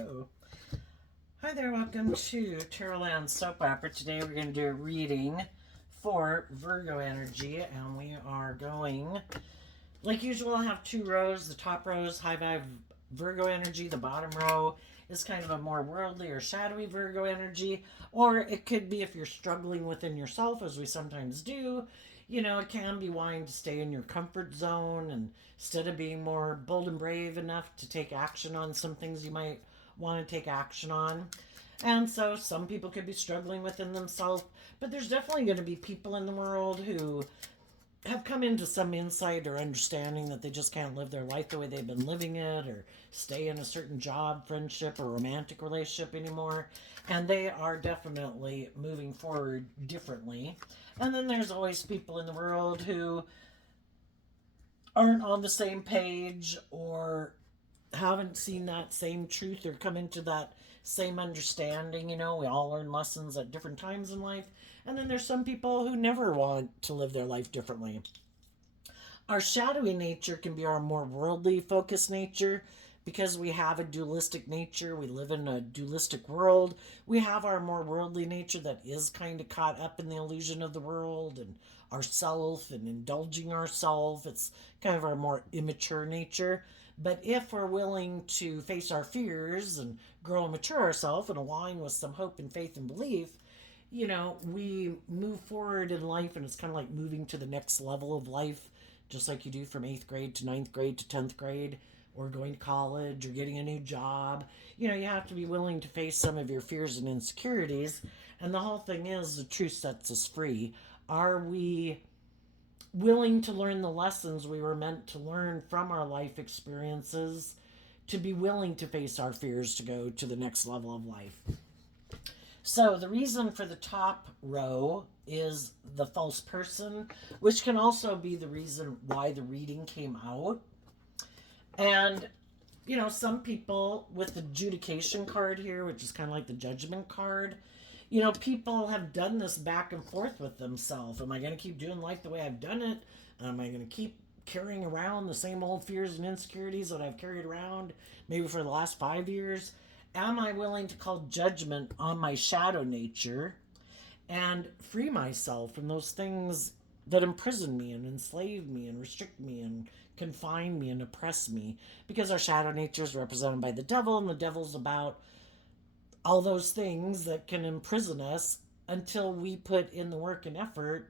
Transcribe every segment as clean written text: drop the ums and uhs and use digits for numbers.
Hello. Hi there, welcome to Tarotland Soap Opera. Today we're going to do a reading for Virgo energy, and we are going, like usual, I have two rows. The top row is high vibe Virgo energy, the bottom row is kind of a more worldly or shadowy Virgo energy, or it could be if you're struggling within yourself, as we sometimes do. It can be wanting to stay in your comfort zone and instead of being more bold and brave enough to take action on some things you might want to take action on. And so some people could be struggling within themselves, but there's definitely going to be people in the world who have come into some insight or understanding that they just can't live their life the way they've been living it or stay in a certain job, friendship, or romantic relationship anymore. And they are definitely moving forward differently. And then there's always people in the world who aren't on the same page or haven't seen that same truth or come into that same understanding. We all learn lessons at different times in life. And then there's some people who never want to live their life differently. Our shadowy nature can be our more worldly focused nature because we have a dualistic nature. We live in a dualistic world. We have our more worldly nature that is kind of caught up in the illusion of the world and ourself and indulging ourselves. It's kind of our more immature nature. But if we're willing to face our fears and grow and mature ourselves and align with some hope and faith and belief, we move forward in life, and it's kind of like moving to the next level of life, just like you do from 8th grade to 9th grade to 10th grade, or going to college or getting a new job. You have to be willing to face some of your fears and insecurities. And the whole thing is, the truth sets us free. Are we willing to learn the lessons we were meant to learn from our life experiences, to be willing to face our fears to go to the next level of life? So the reason for the top row is the false person, which can also be the reason why the reading came out. And, some people with the adjudication card here, which is kind of like the judgment card, people have done this back and forth with themselves. Am I going to keep doing life the way I've done it? Am I going to keep carrying around the same old fears and insecurities that I've carried around maybe for the last 5 years? Am I willing to call judgment on my shadow nature and free myself from those things that imprison me and enslave me and restrict me and confine me and oppress me? Because our shadow nature is represented by the devil, and the devil's about all those things that can imprison us until we put in the work and effort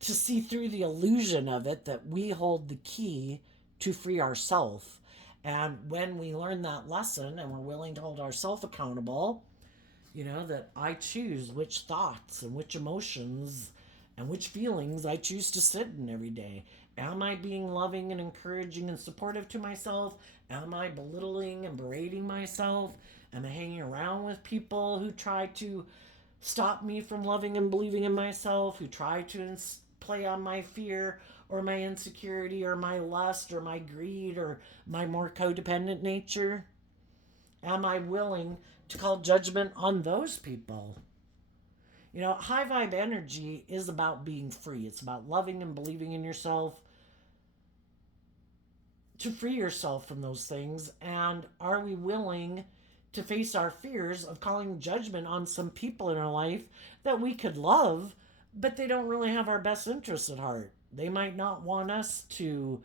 to see through the illusion of it, that we hold the key to free ourselves. And when we learn that lesson and we're willing to hold ourselves accountable, that I choose which thoughts and which emotions and which feelings I choose to sit in every day. Am I being loving and encouraging and supportive to myself? Am I belittling and berating myself? Am I hanging around with people who try to stop me from loving and believing in myself, who try to play on my fear or my insecurity or my lust or my greed or my more codependent nature? Am I willing to call judgment on those people? High vibe energy is about being free. It's about loving and believing in yourself to free yourself from those things. And are we willing to face our fears of calling judgment on some people in our life that we could love, but they don't really have our best interests at heart? They might not want us to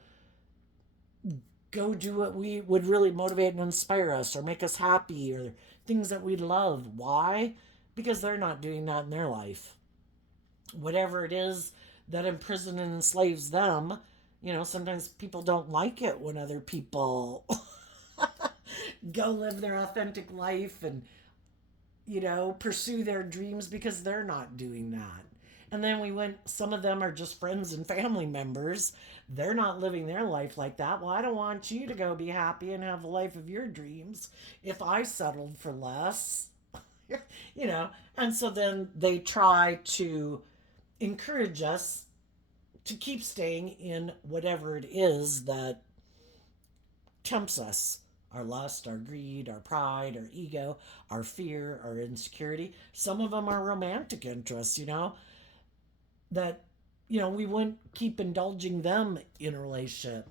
go do what we would really motivate and inspire us or make us happy, or things that we love. Why? Because they're not doing that in their life. Whatever it is that imprisons and enslaves them, sometimes people don't like it when other people go live their authentic life and, pursue their dreams, because they're not doing that. And then some of them are just friends and family members. They're not living their life like that. Well, I don't want you to go be happy and have the life of your dreams if I settled for less. And so then they try to encourage us to keep staying in whatever it is that tempts us: our lust, our greed, our pride, our ego, our fear, our insecurity. Some of them are romantic interests, that we wouldn't keep indulging them in a relationship.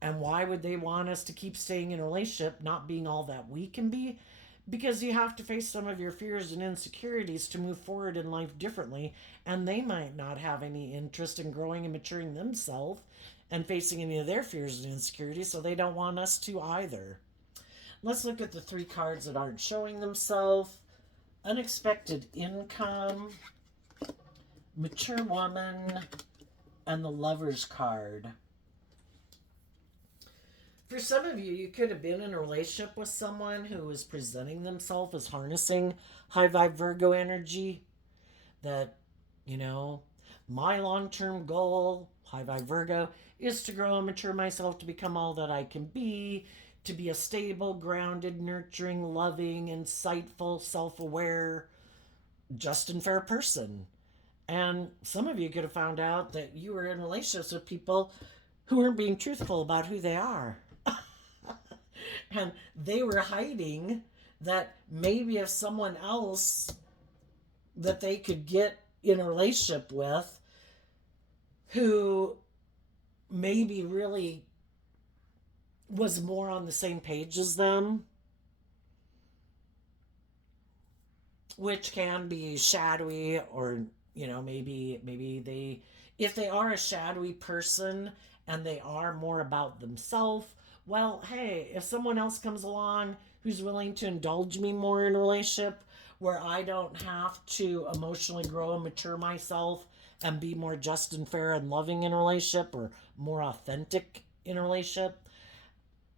And why would they want us to keep staying in a relationship, not being all that we can be? Because you have to face some of your fears and insecurities to move forward in life differently. And they might not have any interest in growing and maturing themselves and facing any of their fears and insecurities, so they don't want us to either. Let's look at the three cards that aren't showing themselves: unexpected income, mature woman, and the Lover's card. For some of you, you could have been in a relationship with someone who was presenting themselves as harnessing high vibe Virgo energy. That, you know, my long term goal, high vibe Virgo, is to grow and mature myself to become all that I can be, to be a stable, grounded, nurturing, loving, insightful, self aware, just and fair person. And some of you could have found out that you were in relationships with people who weren't being truthful about who they are. And they were hiding that maybe if someone else that they could get in a relationship with who maybe really was more on the same page as them, which can be shadowy, or maybe they, if they are a shadowy person and they are more about themselves, well, hey, if someone else comes along who's willing to indulge me more in a relationship where I don't have to emotionally grow and mature myself and be more just and fair and loving in a relationship, or more authentic in a relationship,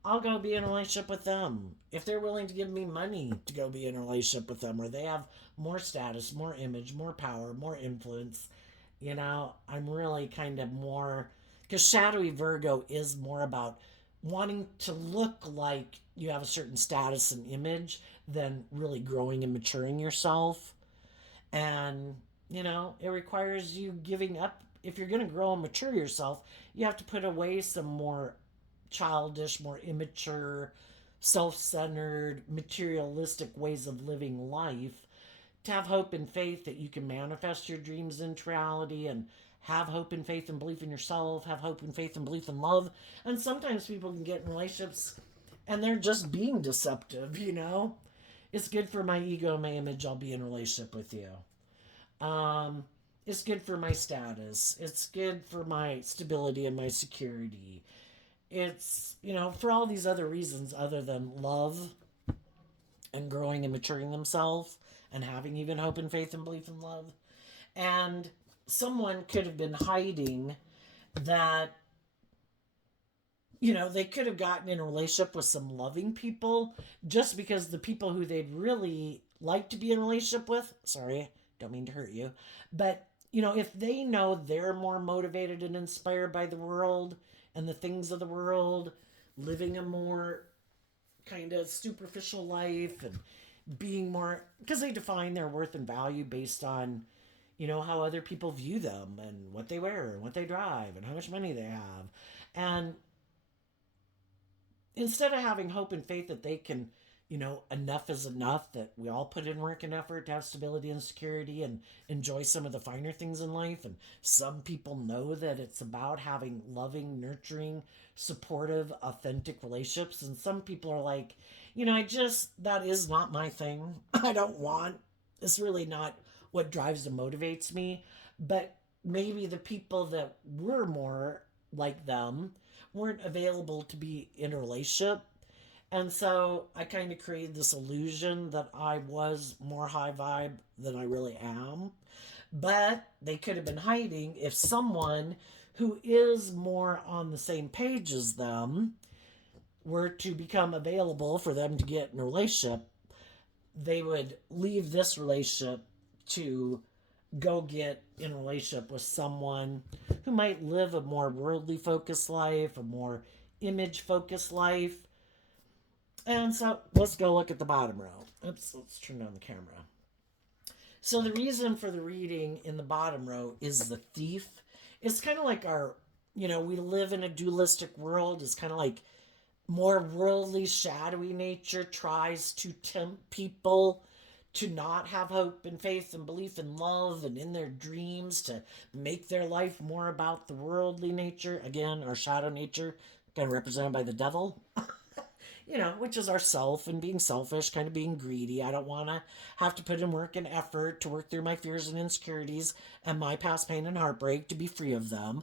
I'll go be in a relationship with them. If they're willing to give me money to go be in a relationship with them, or they have more status, more image, more power, more influence, I'm really kind of more, because shadowy Virgo is more about wanting to look like you have a certain status and image than really growing and maturing yourself. And, it requires you giving up. If you're going to grow and mature yourself, you have to put away some more childish, more immature, self centered, materialistic ways of living life, to have hope and faith that you can manifest your dreams into reality, and have hope and faith and belief in yourself, have hope and faith and belief in love. And sometimes people can get in relationships and they're just being deceptive. It's good for my ego and my image. I'll be in a relationship with you. Um, it's good for my status. It's good for my stability and my security. It's, for all these other reasons other than love and growing and maturing themselves and having even hope and faith and belief in love. And someone could have been hiding that, they could have gotten in a relationship with some loving people just because the people who they'd really like to be in a relationship with, sorry, don't mean to hurt you, but, if they know they're more motivated and inspired by the world and the things of the world, living a more kind of superficial life and being more, because they define their worth and value based on, how other people view them and what they wear and what they drive and how much money they have. And instead of having hope and faith that they can, enough is enough, that we all put in work and effort to have stability and security and enjoy some of the finer things in life. And some people know that it's about having loving, nurturing, supportive, authentic relationships. And some people are like, that is not my thing. I don't want, it's really not what drives and motivates me. But maybe the people that were more like them weren't available to be in a relationship. And so I kind of created this illusion that I was more high vibe than I really am. But they could have been hiding if someone who is more on the same page as them were to become available for them to get in a relationship. They would leave this relationship to go get in a relationship with someone who might live a more worldly focused life, a more image focused life. And so let's go look at the bottom row. Oops, let's turn on the camera. So the reason for the reading in the bottom row is the Thief. It's kind of like our, we live in a dualistic world. It's kind of like more worldly, shadowy nature tries to tempt people to not have hope and faith and belief in love and in their dreams, to make their life more about the worldly nature. Again, our shadow nature kind of represented by the devil. Which is ourself and being selfish, kind of being greedy. I don't want to have to put in work and effort to work through my fears and insecurities and my past pain and heartbreak to be free of them.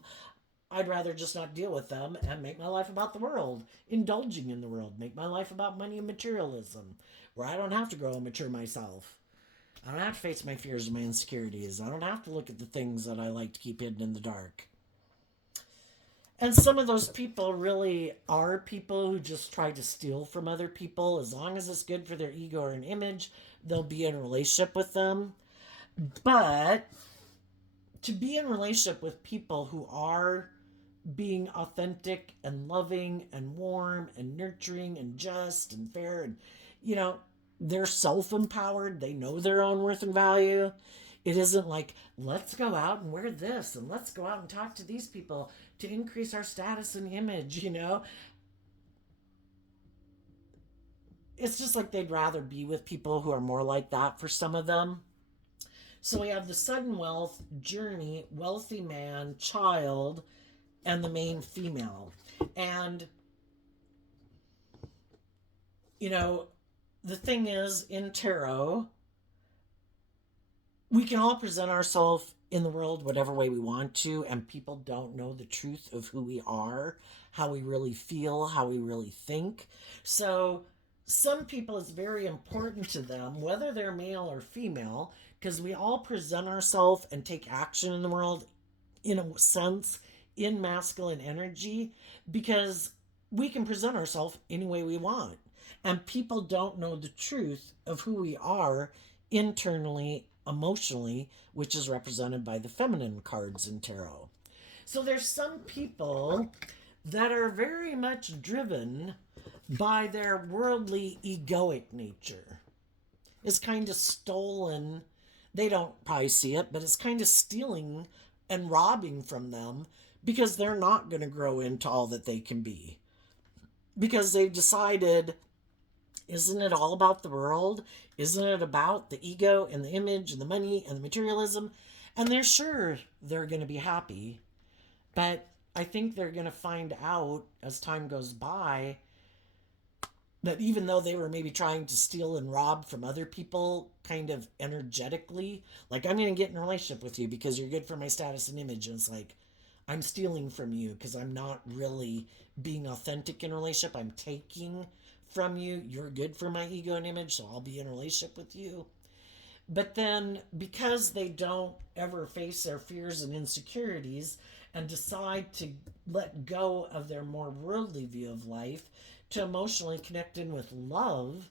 I'd rather just not deal with them and make my life about the world, indulging in the world, make my life about money and materialism, where I don't have to grow and mature myself. I don't have to face my fears and my insecurities. I don't have to look at the things that I like to keep hidden in the dark. And some of those people really are people who just try to steal from other people. As long as it's good for their ego or an image, they'll be in a relationship with them. But to be in a relationship with people who are being authentic and loving and warm and nurturing and just and fair and, you know, they're self-empowered, they know their own worth and value. It isn't like, let's go out and wear this and let's go out and talk to these people to increase our status and image. It's just like they'd rather be with people who are more like that for some of them. So we have the sudden wealth, journey, wealthy man, child, and the main female. And, the thing is, in tarot, we can all present ourselves in the world whatever way we want to, and people don't know the truth of who we are, how we really feel, how we really think. So some people, it's very important to them, whether they're male or female, because we all present ourselves and take action in the world, in a sense, in masculine energy, because we can present ourselves any way we want. And people don't know the truth of who we are internally, emotionally, which is represented by the feminine cards in tarot. So there's some people that are very much driven by their worldly egoic nature. It's kind of stolen. They don't probably see it, but it's kind of stealing and robbing from them because they're not going to grow into all that they can be. Because they've decided, isn't it all about the world? Isn't it about the ego and the image and the money and the materialism? And they're sure they're going to be happy. But I think they're going to find out as time goes by that even though they were maybe trying to steal and rob from other people kind of energetically, like, I'm going to get in a relationship with you because you're good for my status and image. And it's like, I'm stealing from you because I'm not really being authentic in a relationship. I'm taking from you. You're good for my ego and image, so I'll be in a relationship with you. But then because they don't ever face their fears and insecurities and decide to let go of their more worldly view of life to emotionally connect in with love,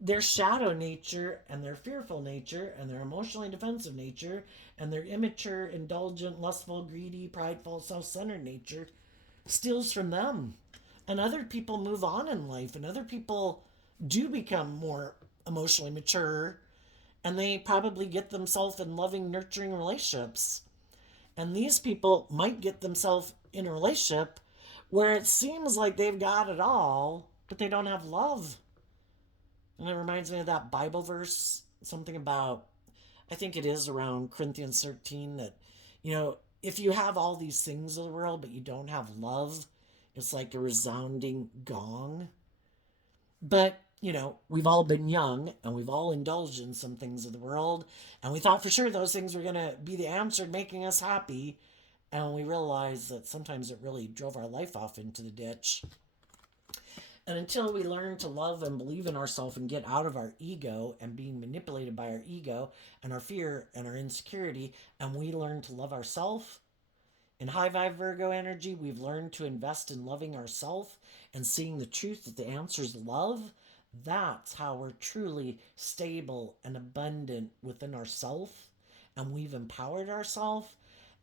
their shadow nature and their fearful nature and their emotionally defensive nature and their immature, indulgent, lustful, greedy, prideful, self-centered nature steals from them. And other people move on in life, and other people do become more emotionally mature, and they probably get themselves in loving, nurturing relationships. And these people might get themselves in a relationship where it seems like they've got it all, but they don't have love. And it reminds me of that Bible verse, something about, I think it is around Corinthians 13, that, if you have all these things in the world, but you don't have love, it's like a resounding gong. But, we've all been young and we've all indulged in some things of the world. And we thought for sure those things were going to be the answer in making us happy. And we realized that sometimes it really drove our life off into the ditch. And until we learn to love and believe in ourselves and get out of our ego and being manipulated by our ego and our fear and our insecurity, and we learn to love ourselves, in high vibe Virgo energy, we've learned to invest in loving ourselves and seeing the truth that the answer is love. That's how we're truly stable and abundant within ourselves, and we've empowered ourselves.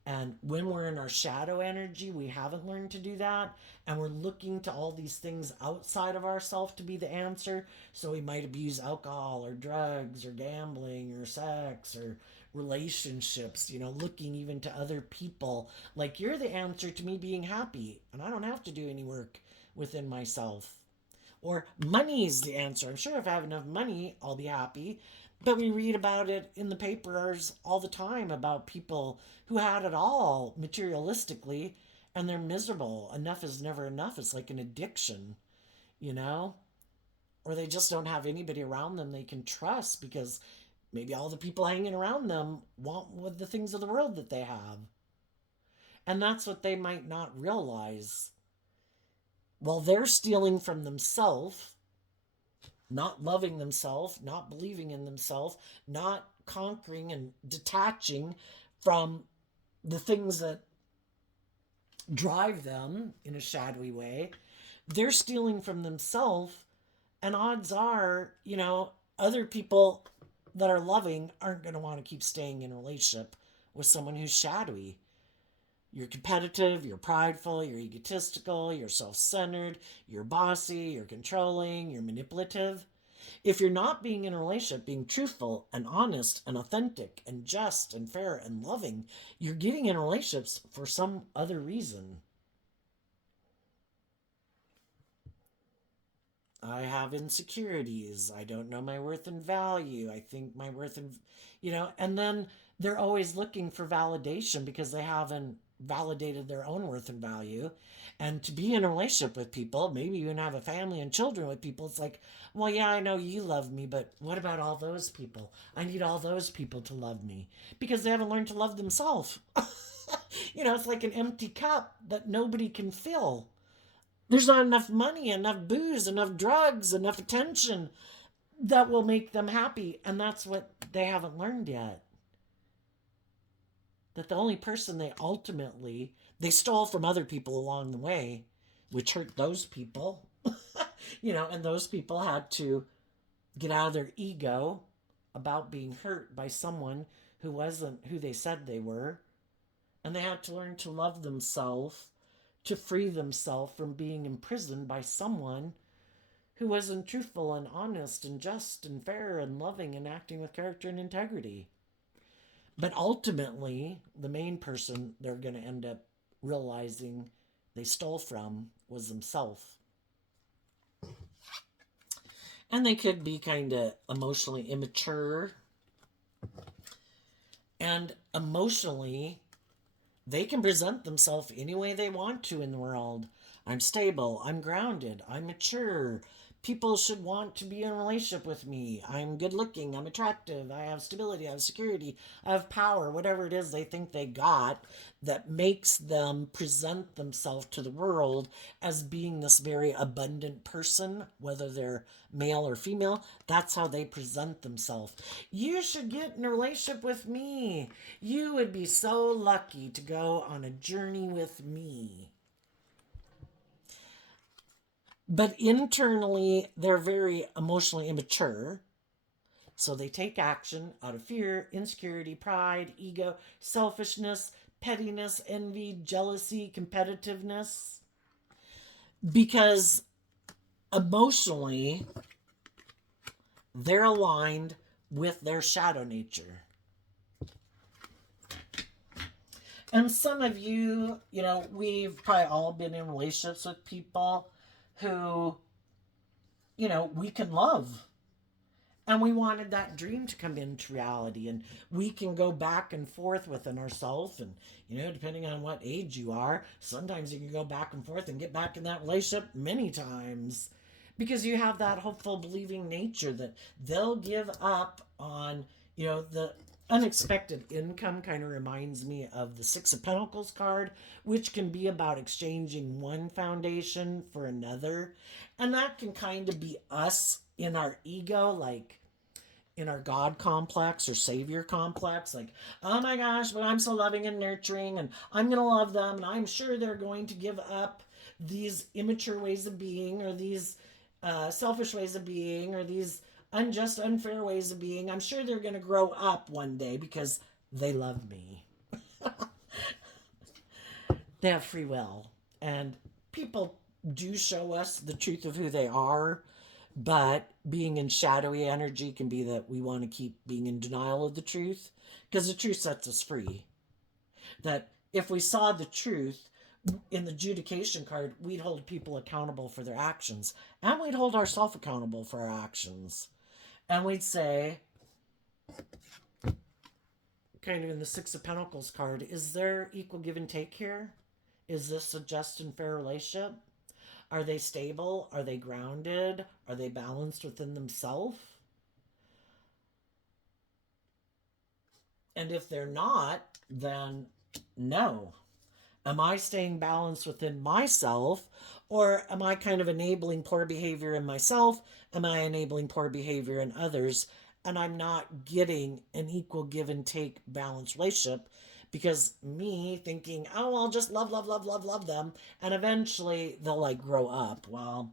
And when we're in our shadow energy, we haven't learned to do that. And we're looking to all these things outside of ourselves to be the answer. So we might abuse alcohol or drugs or gambling or sex or relationships, looking even to other people. Like, you're the answer to me being happy. And I don't have to do any work within myself. Or money's the answer. I'm sure if I have enough money, I'll be happy. But we read about it in the papers all the time about people who had it all materialistically and they're miserable. Enough is never enough. It's like an addiction, you know? Or they just don't have anybody around them they can trust because maybe all the people hanging around them want with the things of the world that they have. And that's what they might not realize. Well, they're stealing from themselves, not loving themselves, not believing in themselves, not conquering and detaching from the things that drive them in a shadowy way. They're stealing from themselves, and odds are, other people that are loving aren't going to want to keep staying in a relationship with someone who's shadowy. You're competitive, you're prideful, you're egotistical, you're self centered, you're bossy, you're controlling, you're manipulative. If you're not being in a relationship, being truthful and honest and authentic and just and fair and loving, you're getting in relationships for some other reason. I have insecurities. I don't know my worth and value. I think my worth and, and then they're always looking for validation because they haven't validated their own worth and value. And to be in a relationship with people, maybe you even have a family and children with people, it's like, well, yeah, I know you love me, but what about all those people? I need all those people to love me because they haven't learned to love themselves. It's like an empty cup that nobody can fill. There's not enough money, enough booze, enough drugs, enough attention that will make them happy. And that's what they haven't learned yet. That the only person they stole from other people along the way, which hurt those people, and those people had to get out of their ego about being hurt by someone who wasn't who they said they were. And they had to learn to love themselves, to free themselves from being imprisoned by someone who wasn't truthful and honest and just and fair and loving and acting with character and integrity. But ultimately, the main person they're going to end up realizing they stole from was themselves. And they could be kind of emotionally immature. And emotionally, they can present themselves any way they want to in the world. I'm stable, I'm grounded, I'm mature. People should want to be in a relationship with me. I'm good looking, I'm attractive, I have stability, I have security, I have power, whatever it is they think they got that makes them present themselves to the world as being this very abundant person, whether they're male or female. That's how they present themselves. You should get in a relationship with me. You would be so lucky to go on a journey with me. But internally, they're very emotionally immature. So they take action out of fear, insecurity, pride, ego, selfishness, pettiness, envy, jealousy, competitiveness. Because emotionally, they're aligned with their shadow nature. And some of you, we've probably all been in relationships with people who, we can love. And we wanted that dream to come into reality. And we can go back and forth within ourselves. And, depending on what age you are, sometimes you can go back and forth and get back in that relationship many times. Because you have that hopeful, believing nature that they'll give up on, the unexpected income. Kind of reminds me of the Six of Pentacles card, which can be about exchanging one foundation for another. And that can kind of be us in our ego, like in our God complex or Savior complex, like, oh my gosh, but I'm so loving and nurturing and I'm going to love them and I'm sure they're going to give up these immature ways of being or these selfish ways of being or these unjust, unfair ways of being. I'm sure they're going to grow up one day because they love me. They have free will. And people do show us the truth of who they are, but being in shadowy energy can be that we want to keep being in denial of the truth because the truth sets us free. That if we saw the truth in the adjudication card, we'd hold people accountable for their actions and we'd hold ourselves accountable for our actions. And we'd say, kind of in the Six of Pentacles card, is there equal give and take here? Is this a just and fair relationship? Are they stable? Are they grounded? Are they balanced within themselves? And if they're not, then no. Am I staying balanced within myself, or am I kind of enabling poor behavior in myself? Am I enabling poor behavior in others? And I'm not getting an equal give and take balanced relationship because me thinking, oh, I'll just love, love, love, love, love them. And eventually they'll like grow up. Well,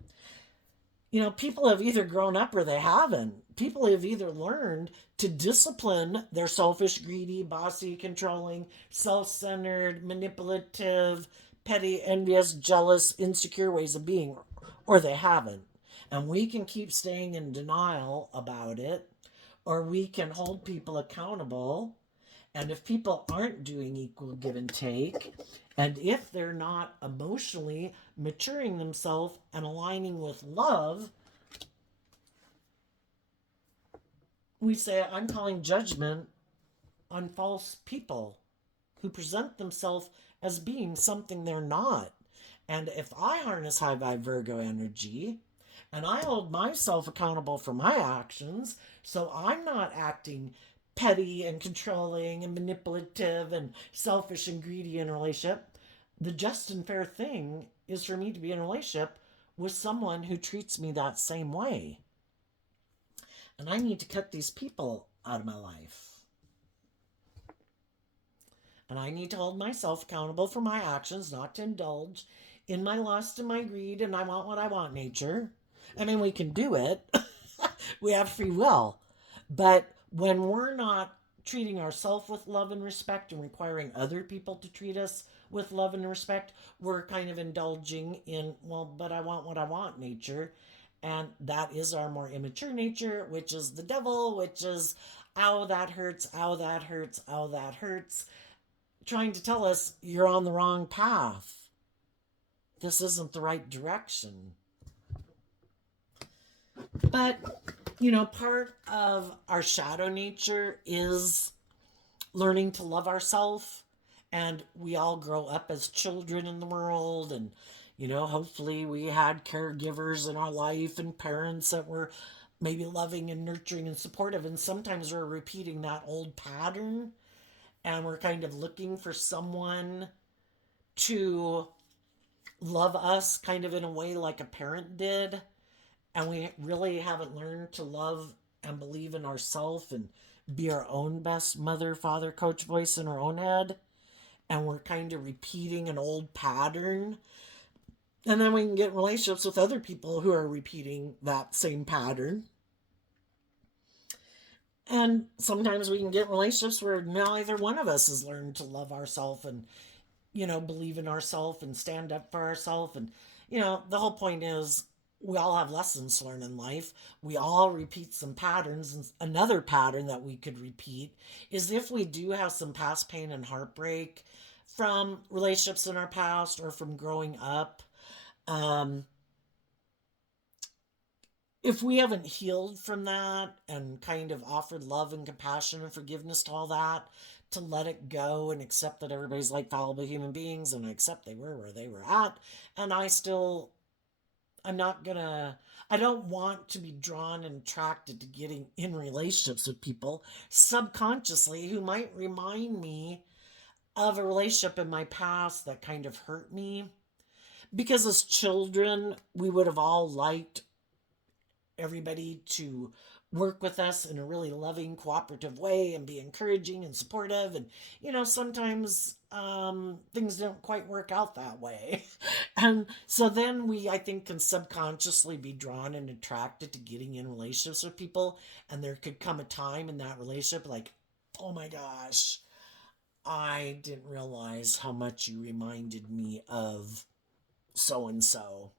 people have either grown up or they haven't. People have either learned to discipline their selfish, greedy, bossy, controlling, self centered, manipulative, petty, envious, jealous, insecure ways of being, or they haven't. And we can keep staying in denial about it, or we can hold people accountable. And if people aren't doing equal give and take, and if they're not emotionally maturing themselves and aligning with love, we say, I'm calling judgment on false people who present themselves as being something they're not. And if I harness high vibe Virgo energy and I hold myself accountable for my actions, so I'm not acting petty and controlling and manipulative and selfish and greedy in a relationship, the just and fair thing is for me to be in a relationship with someone who treats me that same way. And I need to cut these people out of my life. And I need to hold myself accountable for my actions, not to indulge in my lust and my greed and I want what I want nature. I mean, we can do it. We have free will. But when we're not treating ourselves with love and respect and requiring other people to treat us with love and respect, we're kind of indulging in, well, but I want what I want nature. And that is our more immature nature, which is the devil, which is, ow, that hurts, ow, that hurts, ow, that hurts, trying to tell us you're on the wrong path. This isn't the right direction. But, part of our shadow nature is learning to love ourselves. And we all grow up as children in the world. And, hopefully we had caregivers in our life and parents that were maybe loving and nurturing and supportive. And sometimes we're repeating that old pattern and we're kind of looking for someone to love us kind of in a way like a parent did. And we really haven't learned to love and believe in ourselves and be our own best mother, father, coach voice in our own head. And we're kind of repeating an old pattern. And then we can get in relationships with other people who are repeating that same pattern. And sometimes we can get in relationships where neither one of us has learned to love ourselves and, believe in ourselves and stand up for ourselves. And, the whole point is we all have lessons to learn in life. We all repeat some patterns. And another pattern that we could repeat is if we do have some past pain and heartbreak from relationships in our past or from growing up, if we haven't healed from that and kind of offered love and compassion and forgiveness to all that, to let it go and accept that everybody's like fallible human beings and accept they were where they were at, and I'm not gonna, I don't want to be drawn and attracted to getting in relationships with people subconsciously who might remind me of a relationship in my past that kind of hurt me. Because as children, we would have all liked everybody to work with us in a really loving, cooperative way and be encouraging and supportive. And, sometimes things don't quite work out that way. And so then we, I think, can subconsciously be drawn and attracted to getting in relationships with people. And there could come a time in that relationship like, oh my gosh, I didn't realize how much you reminded me of so and so.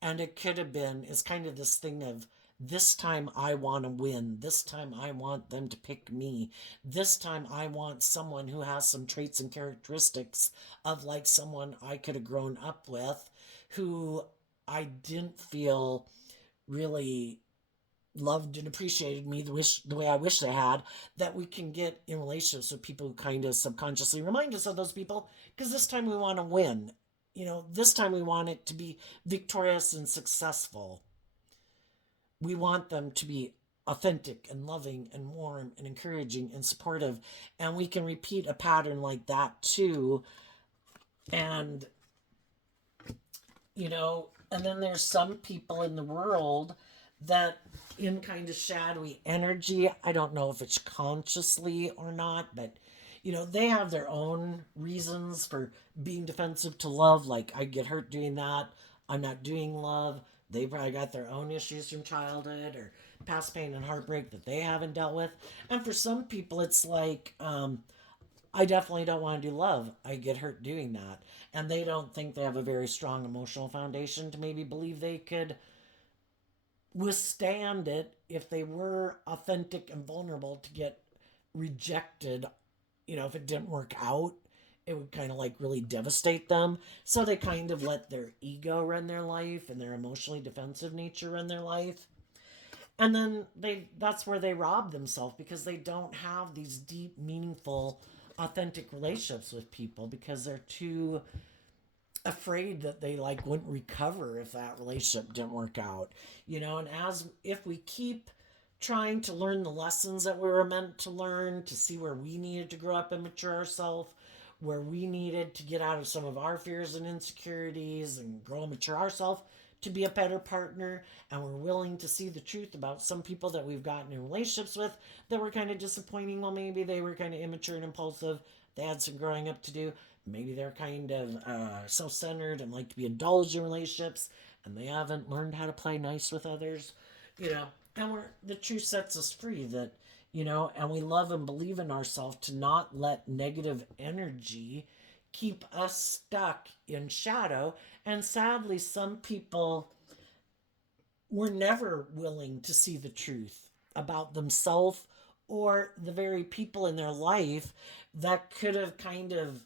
And it could have been, it's kind of this thing of, this time I want to win. This time I want them to pick me. This time I want someone who has some traits and characteristics of like someone I could have grown up with, who I didn't feel really loved and appreciated me the way I wish they had, that we can get in relationships with people who kind of subconsciously remind us of those people, because this time we want to win. This time we want it to be victorious and successful. We want them to be authentic and loving and warm and encouraging and supportive. And we can repeat a pattern like that too. And, and then there's some people in the world that in kind of shadowy energy, I don't know if it's consciously or not, but they have their own reasons for being defensive to love. Like, I get hurt doing that. I'm not doing love. They probably got their own issues from childhood or past pain and heartbreak that they haven't dealt with. And for some people, it's like, I definitely don't want to do love. I get hurt doing that. And they don't think they have a very strong emotional foundation to maybe believe they could withstand it if they were authentic and vulnerable to get rejected. If it didn't work out, it would kind of like really devastate them. So they kind of let their ego run their life and their emotionally defensive nature run their life. And then that's where they rob themselves, because they don't have these deep, meaningful, authentic relationships with people, because they're too afraid that they like wouldn't recover if that relationship didn't work out. And as if we keep trying to learn the lessons that we were meant to learn, to see where we needed to grow up and mature ourselves, where we needed to get out of some of our fears and insecurities and grow and mature ourselves to be a better partner, and we're willing to see the truth about some people that we've gotten in relationships with that were kind of disappointing. Well, maybe they were kind of immature and impulsive. They had some growing up to do. Maybe they're kind of self-centered and like to be indulged in relationships, and they haven't learned how to play nice with others. And the truth sets us free, that and we love and believe in ourselves to not let negative energy keep us stuck in shadow. And sadly, some people were never willing to see the truth about themselves or the very people in their life that could have kind of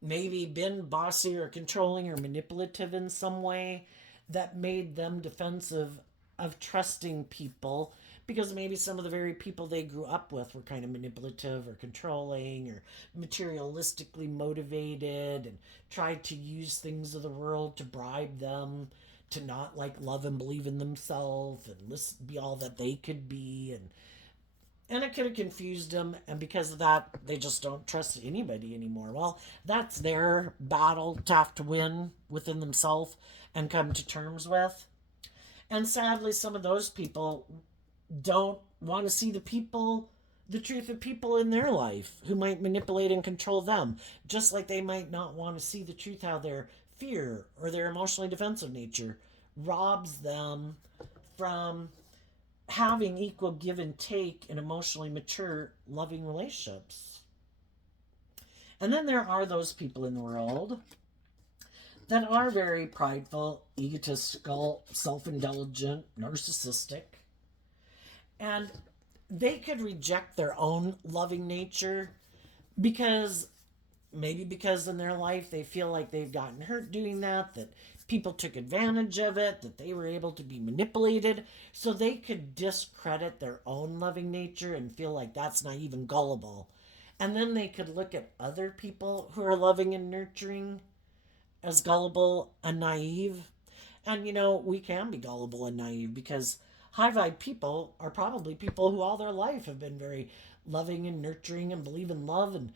maybe been bossy or controlling or manipulative in some way, that made them defensive of trusting people, because maybe some of the very people they grew up with were kind of manipulative or controlling or materialistically motivated, and tried to use things of the world to bribe them to not like love and believe in themselves and be all that they could be. And it could have confused them, and because of that, they just don't trust anybody anymore. Well, that's their battle to have to win within themselves and come to terms with. And sadly, some of those people don't want to see the truth of people in their life who might manipulate and control them. Just like they might not want to see the truth how their fear or their emotionally defensive nature robs them from having equal give and take in emotionally mature, loving relationships. And then there are those people in the world that are very prideful, egotistical, self-indulgent, narcissistic. And they could reject their own loving nature because in their life they feel like they've gotten hurt doing that people took advantage of it, that they were able to be manipulated. So they could discredit their own loving nature and feel like that's naive and gullible. And then they could look at other people who are loving and nurturing as gullible and naive. And we can be gullible and naive, because high vibe people are probably people who all their life have been very loving and nurturing and believe in love, and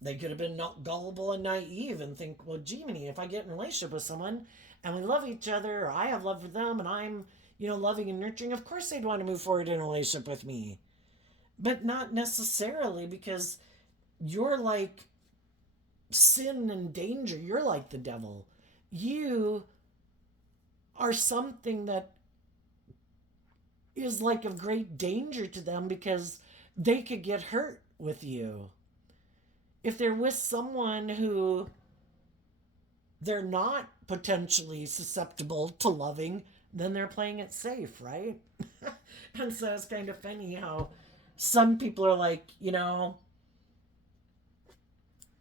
they could have been not gullible and naive and think, well, Jiminy, if I get in a relationship with someone and we love each other, or I have love for them and I'm, loving and nurturing, of course they'd want to move forward in a relationship with me. But not necessarily, because you're like sin and danger. You're like the devil. You are something that is like of great danger to them, because they could get hurt with you. If they're with someone who they're not potentially susceptible to loving, then they're playing it safe, right? And so it's kind of funny how some people are like,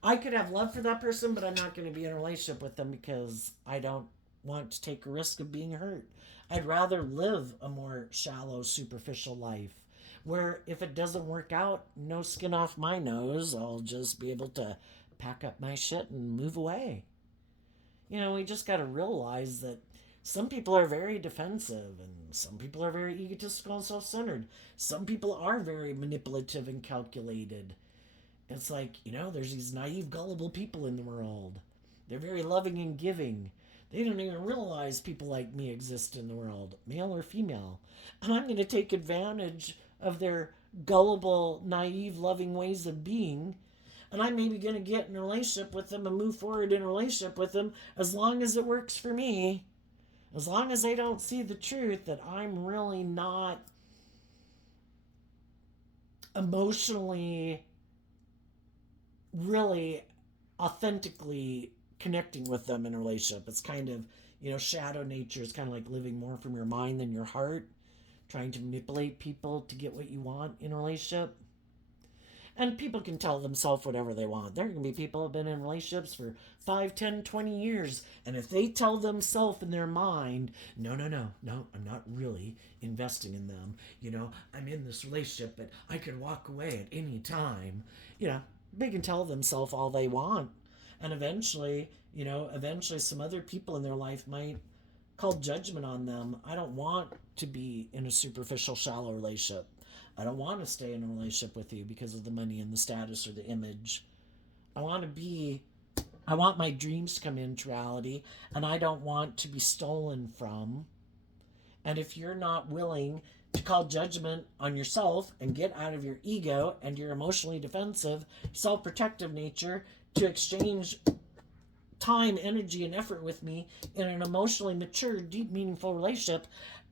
I could have love for that person, but I'm not going to be in a relationship with them because I don't want to take a risk of being hurt. I'd rather live a more shallow, superficial life where if it doesn't work out, no skin off my nose. I'll just be able to pack up my shit and move away. We just got to realize that some people are very defensive and some people are very egotistical and self centered. Some people are very manipulative and calculated. It's like, there's these naive, gullible people in the world. They're very loving and giving. They don't even realize people like me exist in the world, male or female. And I'm going to take advantage of their gullible, naive, loving ways of being. And I'm maybe going to get in a relationship with them and move forward in a relationship with them as long as it works for me. As long as they don't see the truth that I'm really not emotionally, really authentically connecting with them in a relationship. It's kind of, shadow nature is kind of like living more from your mind than your heart, trying to manipulate people to get what you want in a relationship. And people can tell themselves whatever they want. There are going to be people who have been in relationships for 5, 10, 20 years. And if they tell themselves in their mind, no, I'm not really investing in them. I'm in this relationship, but I could walk away at any time. They can tell themselves all they want. And eventually some other people in their life might call judgment on them. I don't want to be in a superficial, shallow relationship. I don't want to stay in a relationship with you because of the money and the status or the image. I want my dreams to come into reality, and I don't want to be stolen from. And if you're not willing to call judgment on yourself and get out of your ego and your emotionally defensive, self-protective nature to exchange time, energy, and effort with me in an emotionally mature, deep, meaningful relationship,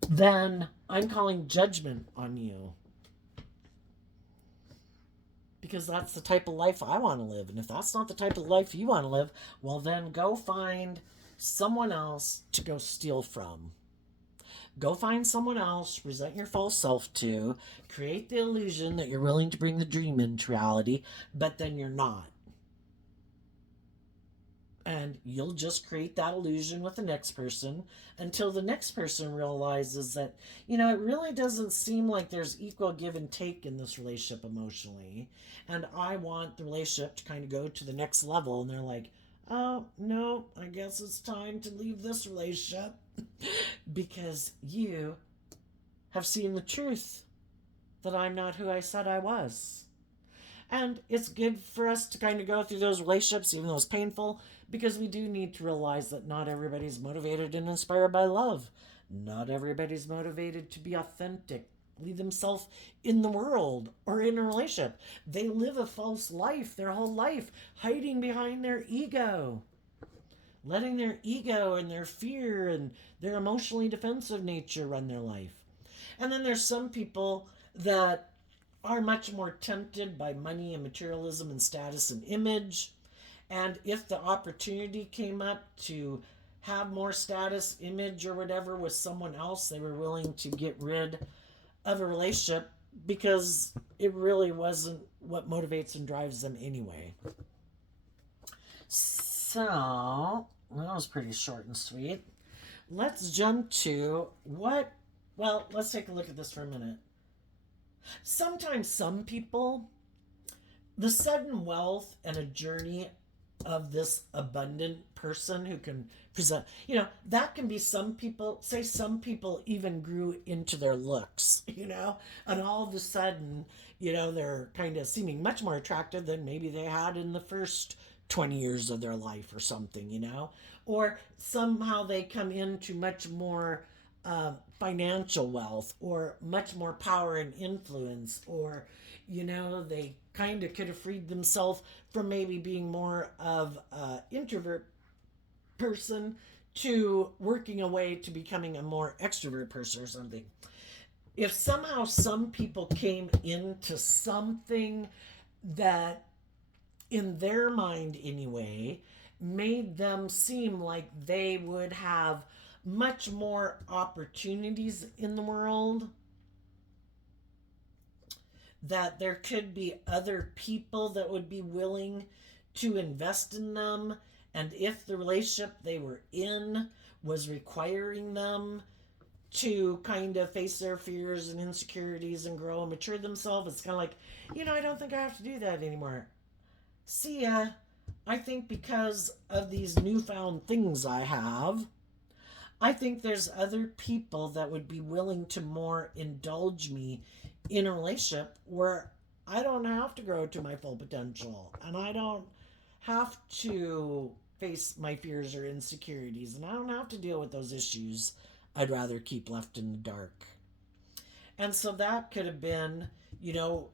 then I'm calling judgment on you. Because that's the type of life I want to live. And if that's not the type of life you want to live, well, then go find someone else to go steal from. Go find someone else, present your false self to, create the illusion that you're willing to bring the dream into reality, but then you're not. And you'll just create that illusion with the next person until the next person realizes that, it really doesn't seem like there's equal give and take in this relationship emotionally. And I want the relationship to kind of go to the next level. And they're like, oh, no, I guess it's time to leave this relationship because you have seen the truth that I'm not who I said I was. And it's good for us to kind of go through those relationships, even though it's painful, because we do need to realize that not everybody's motivated and inspired by love. Not everybody's motivated to be authentic, leave themselves in the world or in a relationship. They live a false life their whole life, hiding behind their ego, letting their ego and their fear and their emotionally defensive nature run their life. And then there's some people that are much more tempted by money and materialism and status and image. And if the opportunity came up to have more status, image, or whatever with someone else, they were willing to get rid of a relationship because it really wasn't what motivates and drives them anyway. So, that was pretty short and sweet. Let's jump to let's take a look at this for a minute. Sometimes some people, the sudden wealth and a journey of this abundant person who can present, that can be some people, say some people even grew into their looks, and all of a sudden, they're kind of seeming much more attractive than maybe they had in the first 20 years of their life or something, or somehow they come into much more financial wealth or much more power and influence, or they kind of could have freed themselves from maybe being more of an introvert person to working a way to becoming a more extrovert person or something. If somehow some people came into something that in their mind anyway made them seem like they would have much more opportunities in the world, that there could be other people that would be willing to invest in them, and if the relationship they were in was requiring them to kind of face their fears and insecurities and grow and mature themselves. It's kind of like, I don't think I have to do that anymore. See ya. I think because of these newfound things I have, I think there's other people that would be willing to more indulge me in a relationship where I don't have to grow to my full potential and I don't have to face my fears or insecurities and I don't have to deal with those issues I'd rather keep left in the dark. And so that could have been, you know,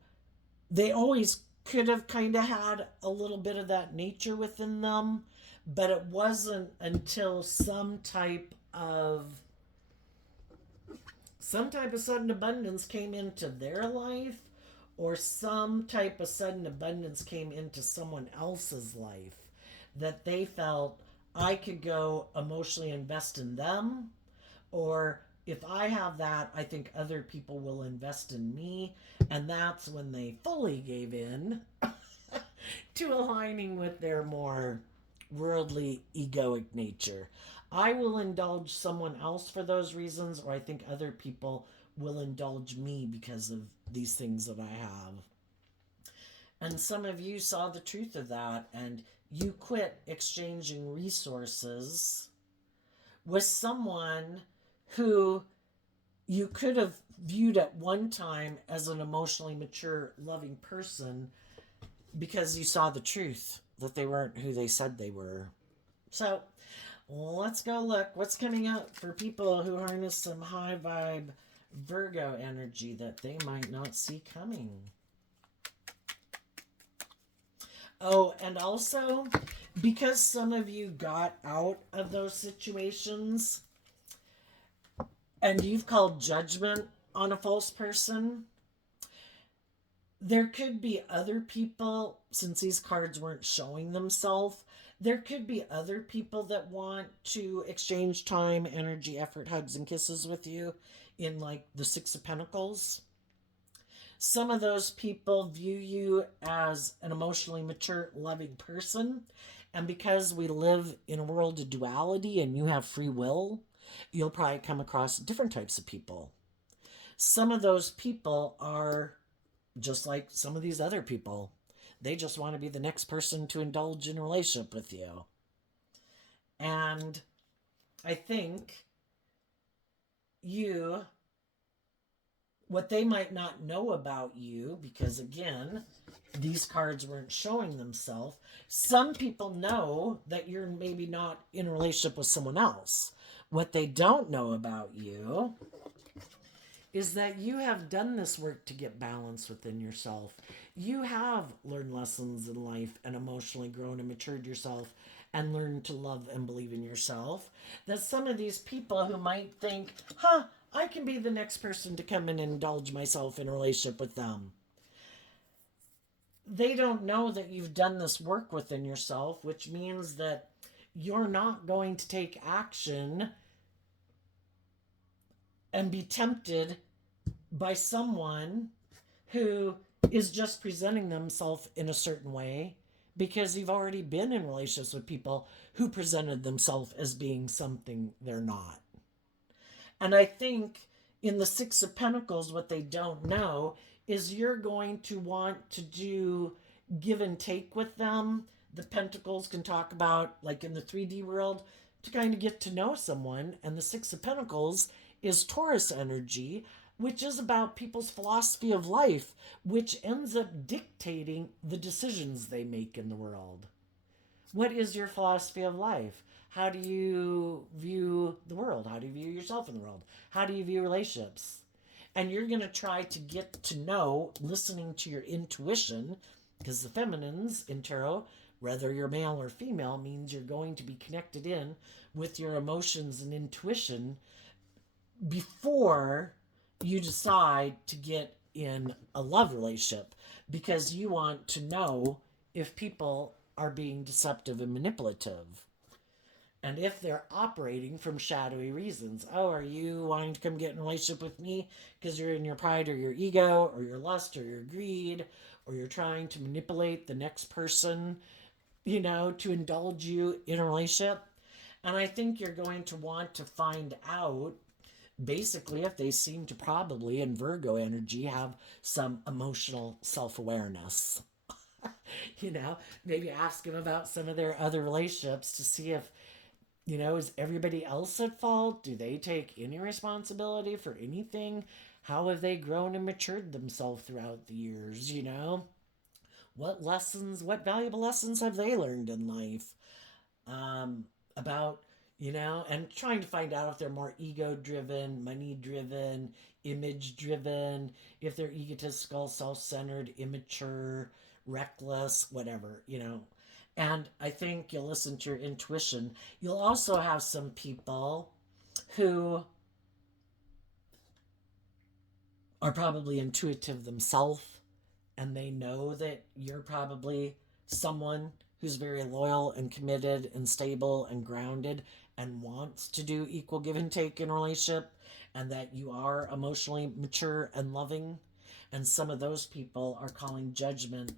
they always could have kind of had a little bit of that nature within them, but it wasn't until some type of sudden abundance came into their life, or some type of sudden abundance came into someone else's life, that they felt I could go emotionally invest in them, or if I have that, I think other people will invest in me. And that's when they fully gave in to aligning with their more worldly, egoic nature. I will indulge someone else for those reasons, or I think other people will indulge me because of these things that I have. And some of you saw the truth of that, and you quit exchanging resources with someone who you could have viewed at one time as an emotionally mature, loving person because you saw the truth that they weren't who they said they were. So let's go look what's coming up for people who harness some high vibe Virgo energy that they might not see coming. Oh, and also, because some of you got out of those situations and you've called judgment on a false person, there could be other people, since these cards weren't showing themselves, there could be other people that want to exchange time, energy, effort, hugs, and kisses with you in like the Six of Pentacles. Some of those people view you as an emotionally mature, loving person. And because we live in a world of duality and you have free will, you'll probably come across different types of people. Some of those people are just like some of these other people. They just want to be the next person to indulge in a relationship with you. And I think what they might not know about you, because again, these cards weren't showing themselves. Some people know that you're maybe not in a relationship with someone else. What they don't know about you is that you have done this work to get balance within yourself. You have learned lessons in life and emotionally grown and matured yourself and learned to love and believe in yourself. That some of these people who might think, I can be the next person to come and indulge myself in a relationship with them. They don't know that you've done this work within yourself, which means that you're not going to take action and be tempted by someone who is just presenting themselves in a certain way, because you've already been in relationships with people who presented themselves as being something they're not. And I think in the Six of Pentacles, what they don't know is you're going to want to do give and take with them. The Pentacles can talk about, like in the 3D world, to kind of get to know someone. And the Six of Pentacles is Taurus energy, which is about people's philosophy of life, which ends up dictating the decisions they make in the world. What is your philosophy of life? How do you view the world? How do you view yourself in the world? How do you view relationships? And you're going to try to get to know, listening to your intuition, because the feminines in tarot, whether you're male or female, means you're going to be connected in with your emotions and intuition before you decide to get in a love relationship, because you want to know if people are being deceptive and manipulative. And if they're operating from shadowy reasons. Oh, are you wanting to come get in a relationship with me because you're in your pride or your ego or your lust or your greed, or you're trying to manipulate the next person, to indulge you in a relationship? And I think you're going to want to find out basically if they seem to probably in Virgo energy have some emotional self-awareness. You know, maybe ask them about some of their other relationships to see if, is everybody else at fault? Do they take any responsibility for anything? How have they grown and matured themselves throughout the years? What valuable lessons have they learned in life? About, and trying to find out if they're more ego driven, money driven, image driven, if they're egotistical, self centered, immature, reckless, whatever. And I think you'll listen to your intuition. You'll also have some people who are probably intuitive themselves and they know that you're probably someone who's very loyal and committed and stable and grounded and wants to do equal give and take in a relationship and that you are emotionally mature and loving. And some of those people are calling judgment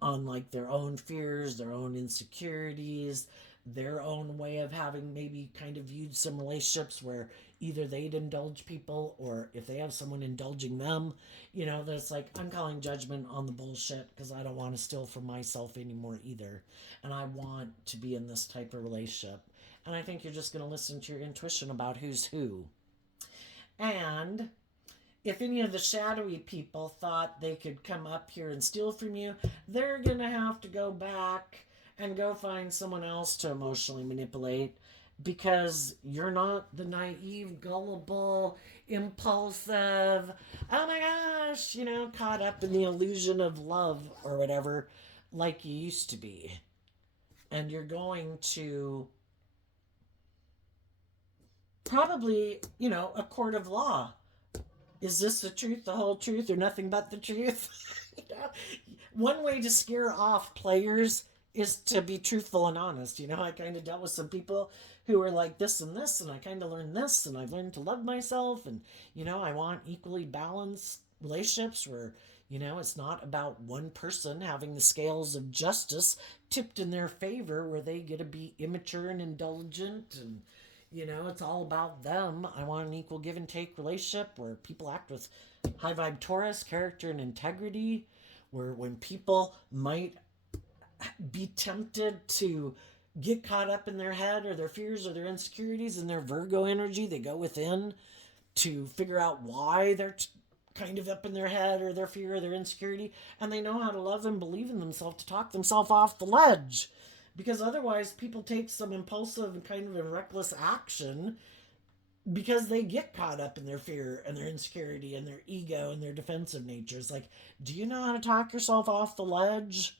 on like their own fears, their own insecurities, their own way of having maybe kind of viewed some relationships where either they'd indulge people or if they have someone indulging them, that's like I'm calling judgment on the bullshit because I don't want to steal from myself anymore either. And I want to be in this type of relationship. And I think you're just going to listen to your intuition about who's who. And if any of the shadowy people thought they could come up here and steal from you, they're going to have to go back and go find someone else to emotionally manipulate because you're not the naive, gullible, impulsive, oh my gosh, caught up in the illusion of love or whatever like you used to be. And you're going to probably, a court of law. Is this the truth, the whole truth, or nothing but the truth? One way to scare off players is to be truthful and honest. I kind of dealt with some people who were like this, and I kind of learned this, and I've learned to love myself, and, I want equally balanced relationships where, it's not about one person having the scales of justice tipped in their favor where they get to be immature and indulgent and it's all about them. I want an equal give and take relationship where people act with high vibe Taurus character and integrity, where when people might be tempted to get caught up in their head or their fears or their insecurities and their Virgo energy, they go within to figure out why they're kind of up in their head or their fear or their insecurity, and they know how to love and believe in themselves to talk themselves off the ledge. Because otherwise, people take some impulsive and kind of a reckless action because they get caught up in their fear and their insecurity and their ego and their defensive nature. It's like, do you know how to talk yourself off the ledge?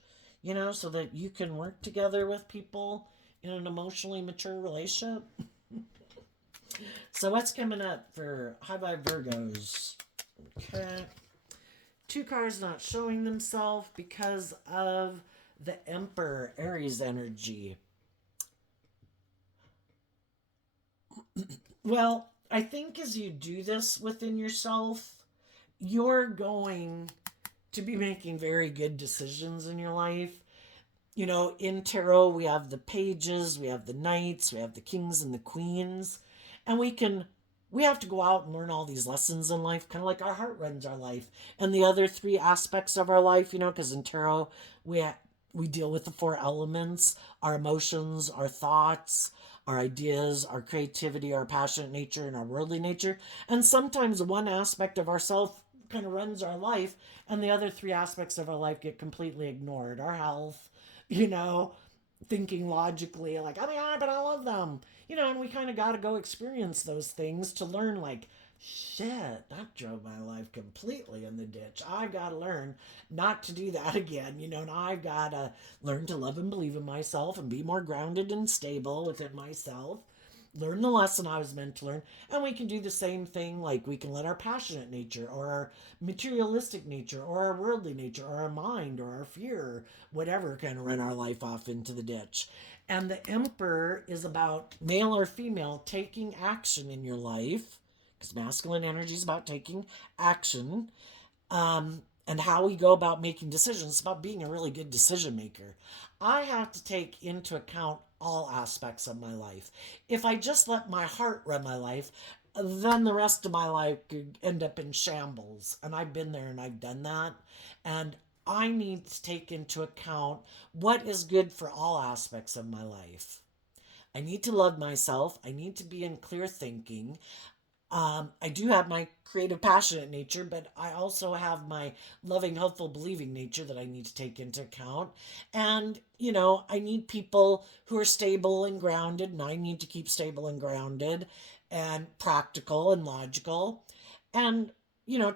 So that you can work together with people in an emotionally mature relationship? So what's coming up for high vibe Virgos? Okay. 2 cards not showing themselves because of the Emperor, Aries energy. Well, I think as you do this within yourself, you're going to be making very good decisions in your life. In tarot, we have the pages, we have the knights, we have the kings and the queens, and we have to go out and learn all these lessons in life, kind of like our heart runs our life. And the other 3 aspects of our life, because in tarot, we deal with the 4 elements, our emotions, our thoughts, our ideas, our creativity, our passionate nature, and our worldly nature. And sometimes one aspect of ourself kind of runs our life, and the other 3 aspects of our life get completely ignored. Our health, thinking logically, like, oh my God, but I love them. And we kind of got to go experience those things to learn, like, shit, that drove my life completely in the ditch. I've got to learn not to do that again, and I've got to learn to love and believe in myself and be more grounded and stable within myself. Learn the lesson I was meant to learn. And we can do the same thing, like we can let our passionate nature or our materialistic nature or our worldly nature or our mind or our fear or whatever kind of run our life off into the ditch. And the Emperor is about male or female taking action in your life, because masculine energy is about taking action, and how we go about making decisions. It's about being a really good decision maker. I have to take into account all aspects of my life. If I just let my heart run my life, then the rest of my life could end up in shambles. And I've been there and I've done that. And I need to take into account what is good for all aspects of my life. I need to love myself. I need to be in clear thinking. I do have my creative, passionate nature, but I also have my loving, helpful, believing nature that I need to take into account. And, I need people who are stable and grounded, and I need to keep stable and grounded and practical and logical. And,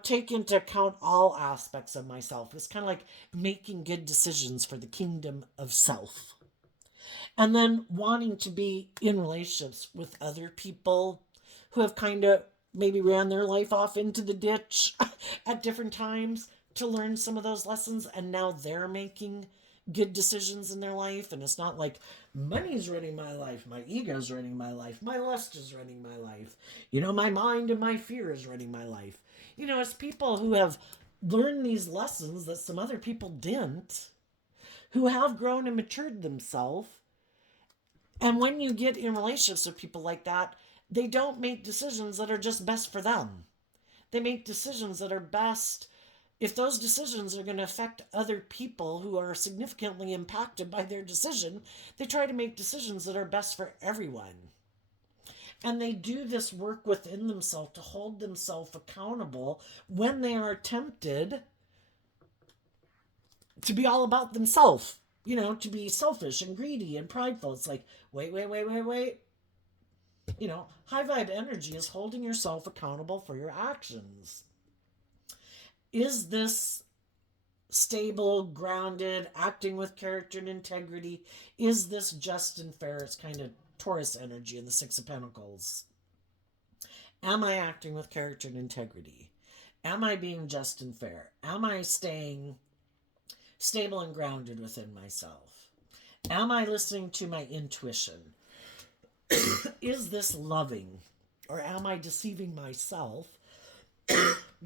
take into account all aspects of myself. It's kind of like making good decisions for the kingdom of self. And then wanting to be in relationships with other people who have kind of maybe ran their life off into the ditch at different times to learn some of those lessons, and now they're making good decisions in their life. And it's not like money's running my life, my ego's running my life, my lust is running my life, my mind and my fear is running my life. It's people who have learned these lessons that some other people didn't, who have grown and matured themselves. And when you get in relationships with people like that, they don't make decisions that are just best for them. They make decisions that are best. If those decisions are going to affect other people who are significantly impacted by their decision, they try to make decisions that are best for everyone. And they do this work within themselves to hold themselves accountable when they are tempted to be all about themselves, to be selfish and greedy and prideful. It's like, wait. High vibe energy is holding yourself accountable for your actions. Is this stable, grounded, acting with character and integrity? Is this just and fair? It's kind of Taurus energy in the Six of Pentacles. Am I acting with character and integrity? Am I being just and fair? Am I staying stable and grounded within myself? Am I listening to my intuition? Is this loving? Or am I deceiving myself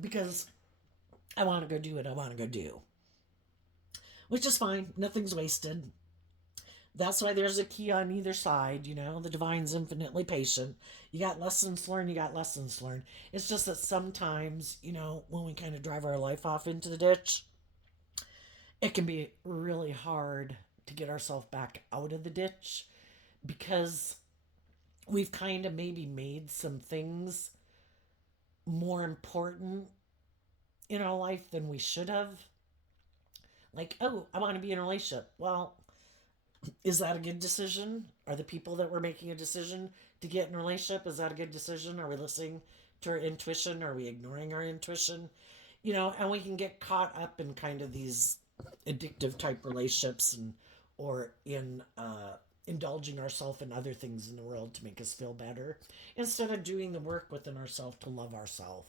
because I want to go do what I want to go do? Which is fine. Nothing's wasted. That's why there's a key on either side. The divine's infinitely patient. You got lessons learned, It's just that sometimes, when we kind of drive our life off into the ditch, it can be really hard to get ourselves back out of the ditch because we've kind of maybe made some things more important in our life than we should have. Like, oh, I want to be in a relationship. Well, is that a good decision? Are the people that we're making a decision to get in a relationship, is that a good decision? Are we listening to our intuition? Are we ignoring our intuition? And we can get caught up in kind of these addictive type relationships or in indulging ourselves in other things in the world to make us feel better instead of doing the work within ourselves to love ourselves.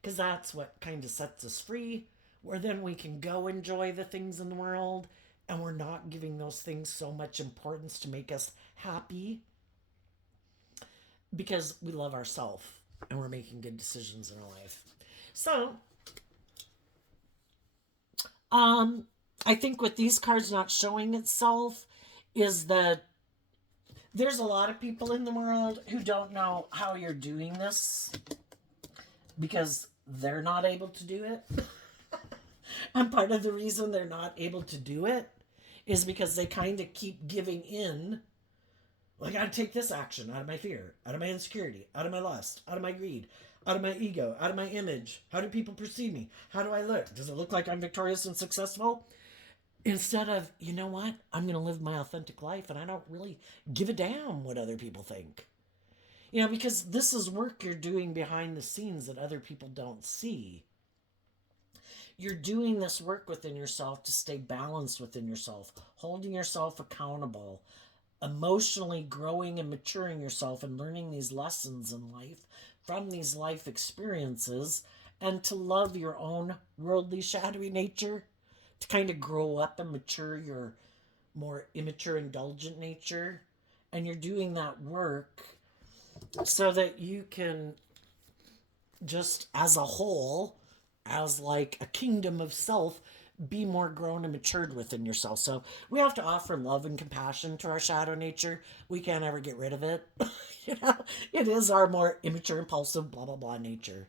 Because that's what kind of sets us free, where then we can go enjoy the things in the world and we're not giving those things so much importance to make us happy because we love ourselves and we're making good decisions in our life. So, I think with these cards not showing itself is that there's a lot of people in the world who don't know how you're doing this because they're not able to do it. And part of the reason they're not able to do it is because they kind of keep giving in. Well, I got to take this action out of my fear, out of my insecurity, out of my lust, out of my greed, out of my ego, out of my image. How do people perceive me? How do I look? Does it look like I'm victorious and successful? Instead of, you know what? I'm going to live my authentic life and I don't really give a damn what other people think. Because this is work you're doing behind the scenes that other people don't see. You're doing this work within yourself to stay balanced within yourself, holding yourself accountable, emotionally growing and maturing yourself and learning these lessons in life from these life experiences, and to love your own worldly, shadowy nature, to kind of grow up and mature your more immature, indulgent nature. And you're doing that work so that you can just as a whole, as like a kingdom of self, be more grown and matured within yourself. So we have to offer love and compassion to our shadow nature. We can't ever get rid of it. You know, it is our more immature, impulsive, blah, blah, blah nature.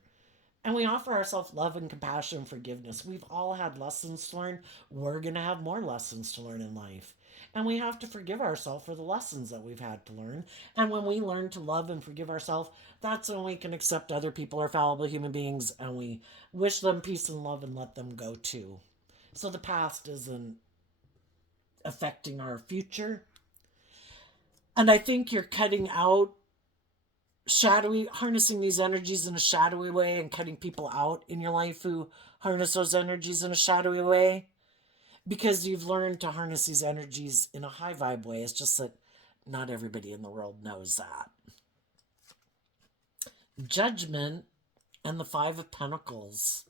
And we offer ourselves love and compassion and forgiveness. We've all had lessons to learn. We're going to have more lessons to learn in life. And we have to forgive ourselves for the lessons that we've had to learn. And when we learn to love and forgive ourselves, that's when we can accept other people are fallible human beings and we wish them peace and love and let them go too. So the past isn't affecting our future. And I think you're cutting out shadowy, harnessing these energies in a shadowy way and cutting people out in your life who harness those energies in a shadowy way because you've learned to harness these energies in a high vibe way. It's just that not everybody in the world knows that. Judgment and the Five of Pentacles.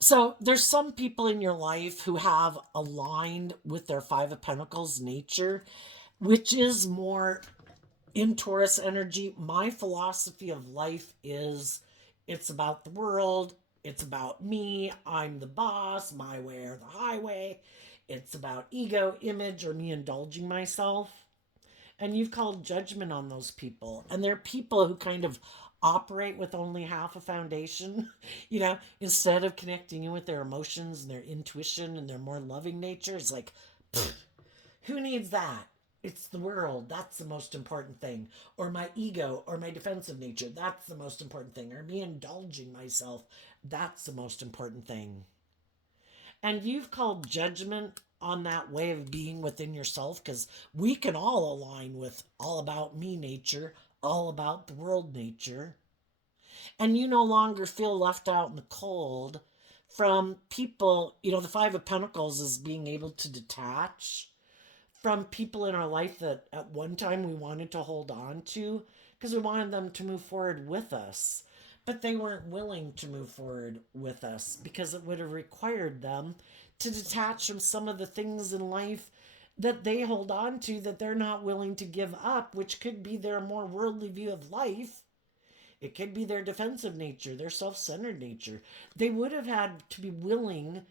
So there's some people in your life who have aligned with their Five of Pentacles nature, which is more in Taurus energy. My philosophy of life is it's about the world. It's about me. I'm the boss, my way or the highway. It's about ego, image, or me indulging myself. And you've called judgment on those people. And they're people who kind of operate with only half a foundation, you know, instead of connecting in with their emotions and their intuition and their more loving nature. It's like, pfft, who needs that? It's the world. That's the most important thing. Or my ego or my defensive nature. That's the most important thing. Or me indulging myself. That's the most important thing. And you've called judgment on that way of being within yourself because we can all align with all about me nature, all about the world nature. And you no longer feel left out in the cold from people. You know, the Five of Pentacles is being able to detach from people in our life that at one time we wanted to hold on to because we wanted them to move forward with us. But they weren't willing to move forward with us because it would have required them to detach from some of the things in life that they hold on to that they're not willing to give up, which could be their more worldly view of life. It could be their defensive nature, their self-centered nature. They would have had to be willing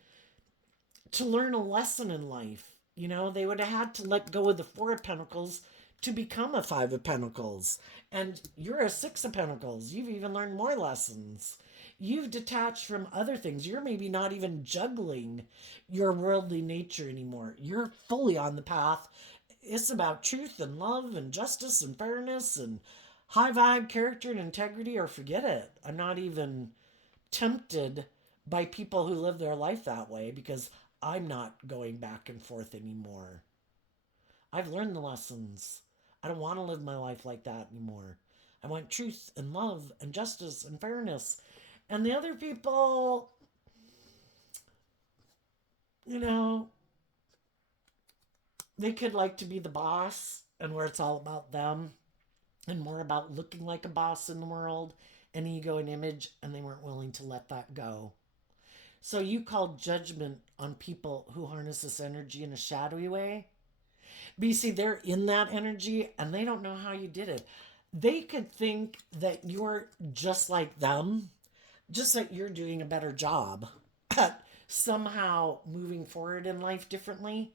to learn a lesson in life. You know, they would have had to let go of the Four of Pentacles to become a Five of Pentacles. And you're a Six of Pentacles. You've even learned more lessons. You've detached from other things. You're maybe not even juggling your worldly nature anymore. You're fully on the path. It's about truth and love and justice and fairness and high vibe character and integrity, or forget it. I'm not even tempted by people who live their life that way because I'm not going back and forth anymore. I've learned the lessons. I don't want to live my life like that anymore. I want truth and love and justice and fairness. And the other people, you know, they could like to be the boss and where it's all about them and more about looking like a boss in the world and ego and image, and they weren't willing to let that go. So you called judgment on people who harness this energy in a shadowy way. But you see, they're in that energy and they don't know how you did it. They could think that you're just like them, just like you're doing a better job at somehow moving forward in life differently.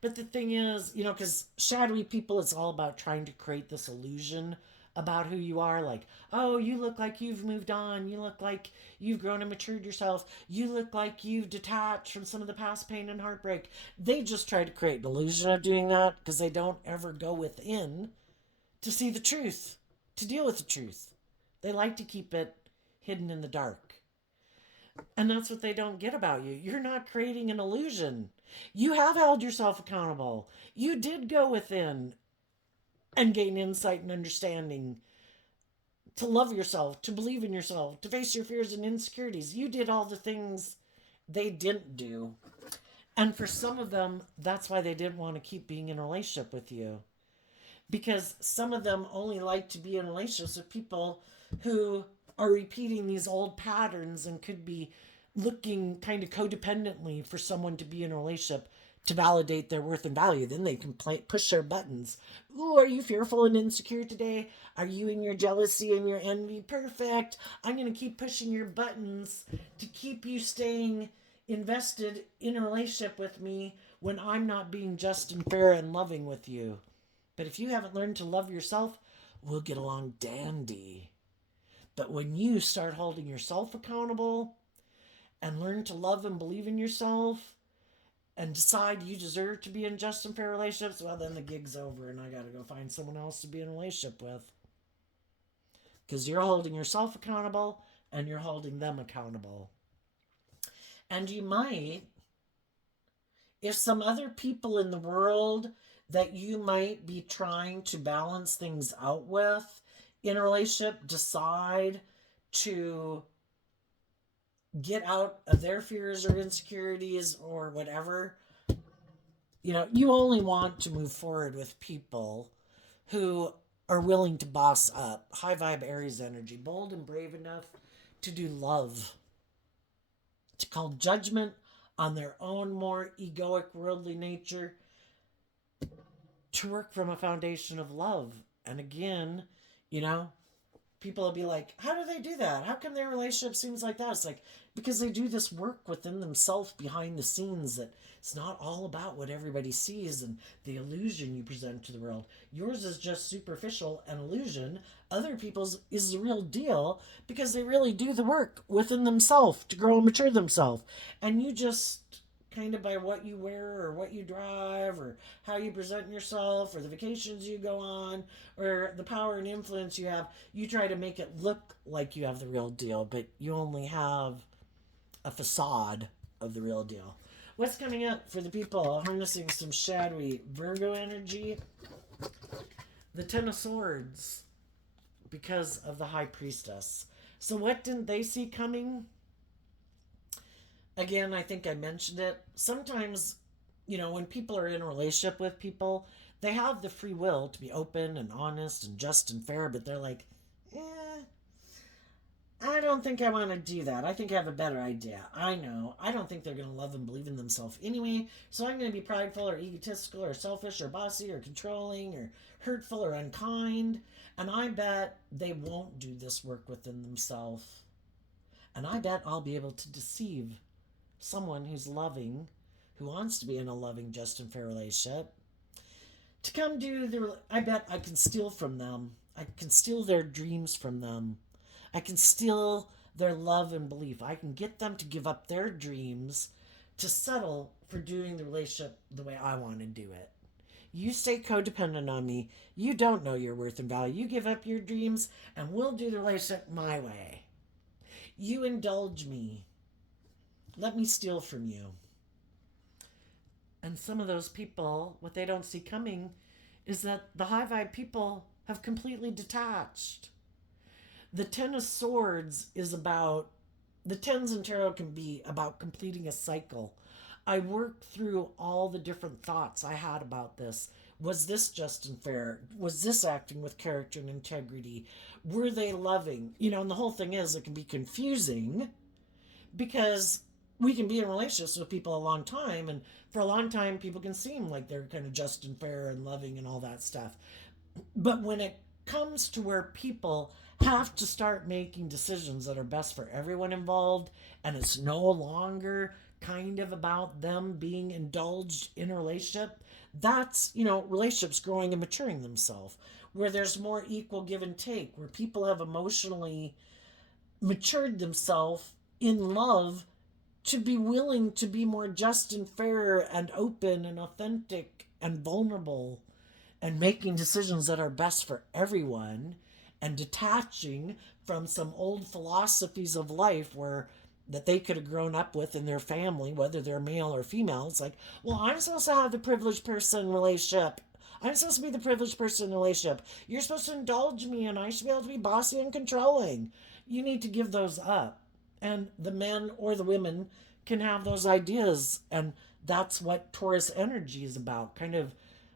But the thing is, you know, because shadowy people, it's all about trying to create this illusion about who you are. Like, oh, you look like you've moved on. You look like you've grown and matured yourself. You look like you've detached from some of the past pain and heartbreak. They just try to create an illusion of doing that because they don't ever go within to see the truth, to deal with the truth. They like to keep it hidden in the dark. And that's what they don't get about you. You're not creating an illusion. You have held yourself accountable. You did go within and gain insight and understanding to love yourself, to believe in yourself, to face your fears and insecurities. You did all the things they didn't do. And for some of them, that's why they didn't want to keep being in a relationship with you. Because some of them only like to be in relationships with people who are repeating these old patterns and could be looking kind of codependently for someone to be in a relationship to validate their worth and value. Then they can push their buttons. Ooh, are you fearful and insecure today? Are you in your jealousy and your envy? Perfect. I'm going to keep pushing your buttons to keep you staying invested in a relationship with me when I'm not being just and fair and loving with you. But if you haven't learned to love yourself, we'll get along dandy. But when you start holding yourself accountable and learn to love and believe in yourself and decide you deserve to be in just and fair relationships, well, then the gig's over and I got to go find someone else to be in a relationship with. Because you're holding yourself accountable and you're holding them accountable. And you might, if some other people in the world that you might be trying to balance things out with in a relationship decide to get out of their fears or insecurities or whatever, you only want to move forward with people who are willing to boss up. High vibe Aries energy, bold and brave enough to do love, to call judgment on their own more egoic, worldly nature, to work from a foundation of love. And again, people will be like, how do they do that? How come their relationship seems like that? It's like, because they do this work within themselves behind the scenes that it's not all about what everybody sees and the illusion you present to the world. Yours is just superficial and illusion. Other people's is the real deal because they really do the work within themselves to grow and mature themselves. And you just kind of by what you wear or what you drive or how you present yourself or the vacations you go on or the power and influence you have, you try to make it look like you have the real deal, but you only have a facade of the real deal. What's coming up for the people harnessing some shadowy Virgo energy? The Ten of Swords, because of the High Priestess. So what didn't they see coming? Again, I think I mentioned it. Sometimes, when people are in a relationship with people, they have the free will to be open and honest and just and fair, but they're like, I don't think I want to do that. I think I have a better idea. I know. I don't think they're going to love and believe in themselves anyway, so I'm going to be prideful or egotistical or selfish or bossy or controlling or hurtful or unkind. And I bet they won't do this work within themselves. And I bet I'll be able to deceive someone who's loving, who wants to be in a loving, just and fair relationship, to come do I bet I can steal from them. I can steal their dreams from them. I can steal their love and belief. I can get them to give up their dreams to settle for doing the relationship the way I want to do it. You stay codependent on me. You don't know your worth and value. You give up your dreams and we'll do the relationship my way. You indulge me. Let me steal from you. And some of those people, what they don't see coming is that the high vibe people have completely detached. The Ten of Swords is about, the tens in tarot can be about completing a cycle. I worked through all the different thoughts I had about this. Was this just and fair? Was this acting with character and integrity? Were they loving? And the whole thing is it can be confusing because we can be in relationships with people a long time, and for a long time people can seem like they're kind of just and fair and loving and all that stuff. But when it comes to where people have to start making decisions that are best for everyone involved, and it's no longer kind of about them being indulged in a relationship, that's, relationships growing and maturing themselves, where there's more equal give and take, where people have emotionally matured themselves in love to be willing to be more just and fair and open and authentic and vulnerable and making decisions that are best for everyone and detaching from some old philosophies of life that they could have grown up with in their family, whether they're male or female. It's like, well, I'm supposed to have the privileged person relationship. I'm supposed to be the privileged person in the relationship. You're supposed to indulge me and I should be able to be bossy and controlling. You need to give those up. And the men or the women can have those ideas. And that's what Taurus energy is about, kind of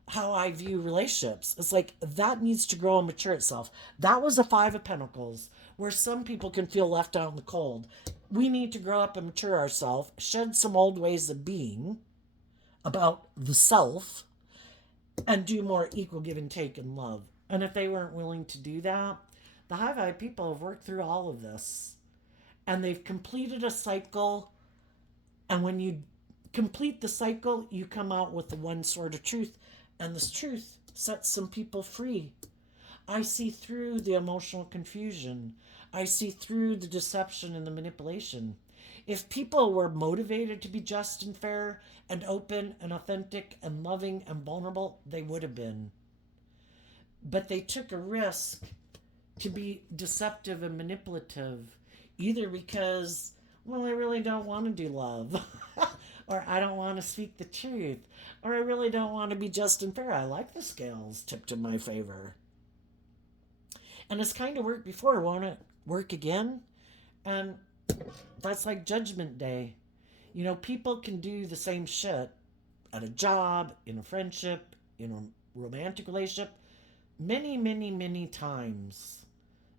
how I view relationships. It's like that needs to grow and mature itself. That was the Five of Pentacles, where some people can feel left out in the cold. We need to grow up and mature ourselves, shed some old ways of being about the self, and do more equal give and take and love. And if they weren't willing to do that, the high vibe people have worked through all of this. And they've completed a cycle And when you complete the cycle, you come out with the one sort of truth. And this truth sets some people free. I see through the emotional confusion. I see through the deception and the manipulation. If people were motivated to be just and fair and open and authentic and loving and vulnerable, they would have been. But they took a risk to be deceptive and manipulative, either because, well, I really don't want to do love, or I don't want to speak the truth, or I really don't want to be just and fair. I like the scales tipped in my favor. And it's kind of worked before. Won't it work again? And that's like Judgment Day. You know, people can do the same shit at a job, in a friendship, in a romantic relationship, many, many, many times.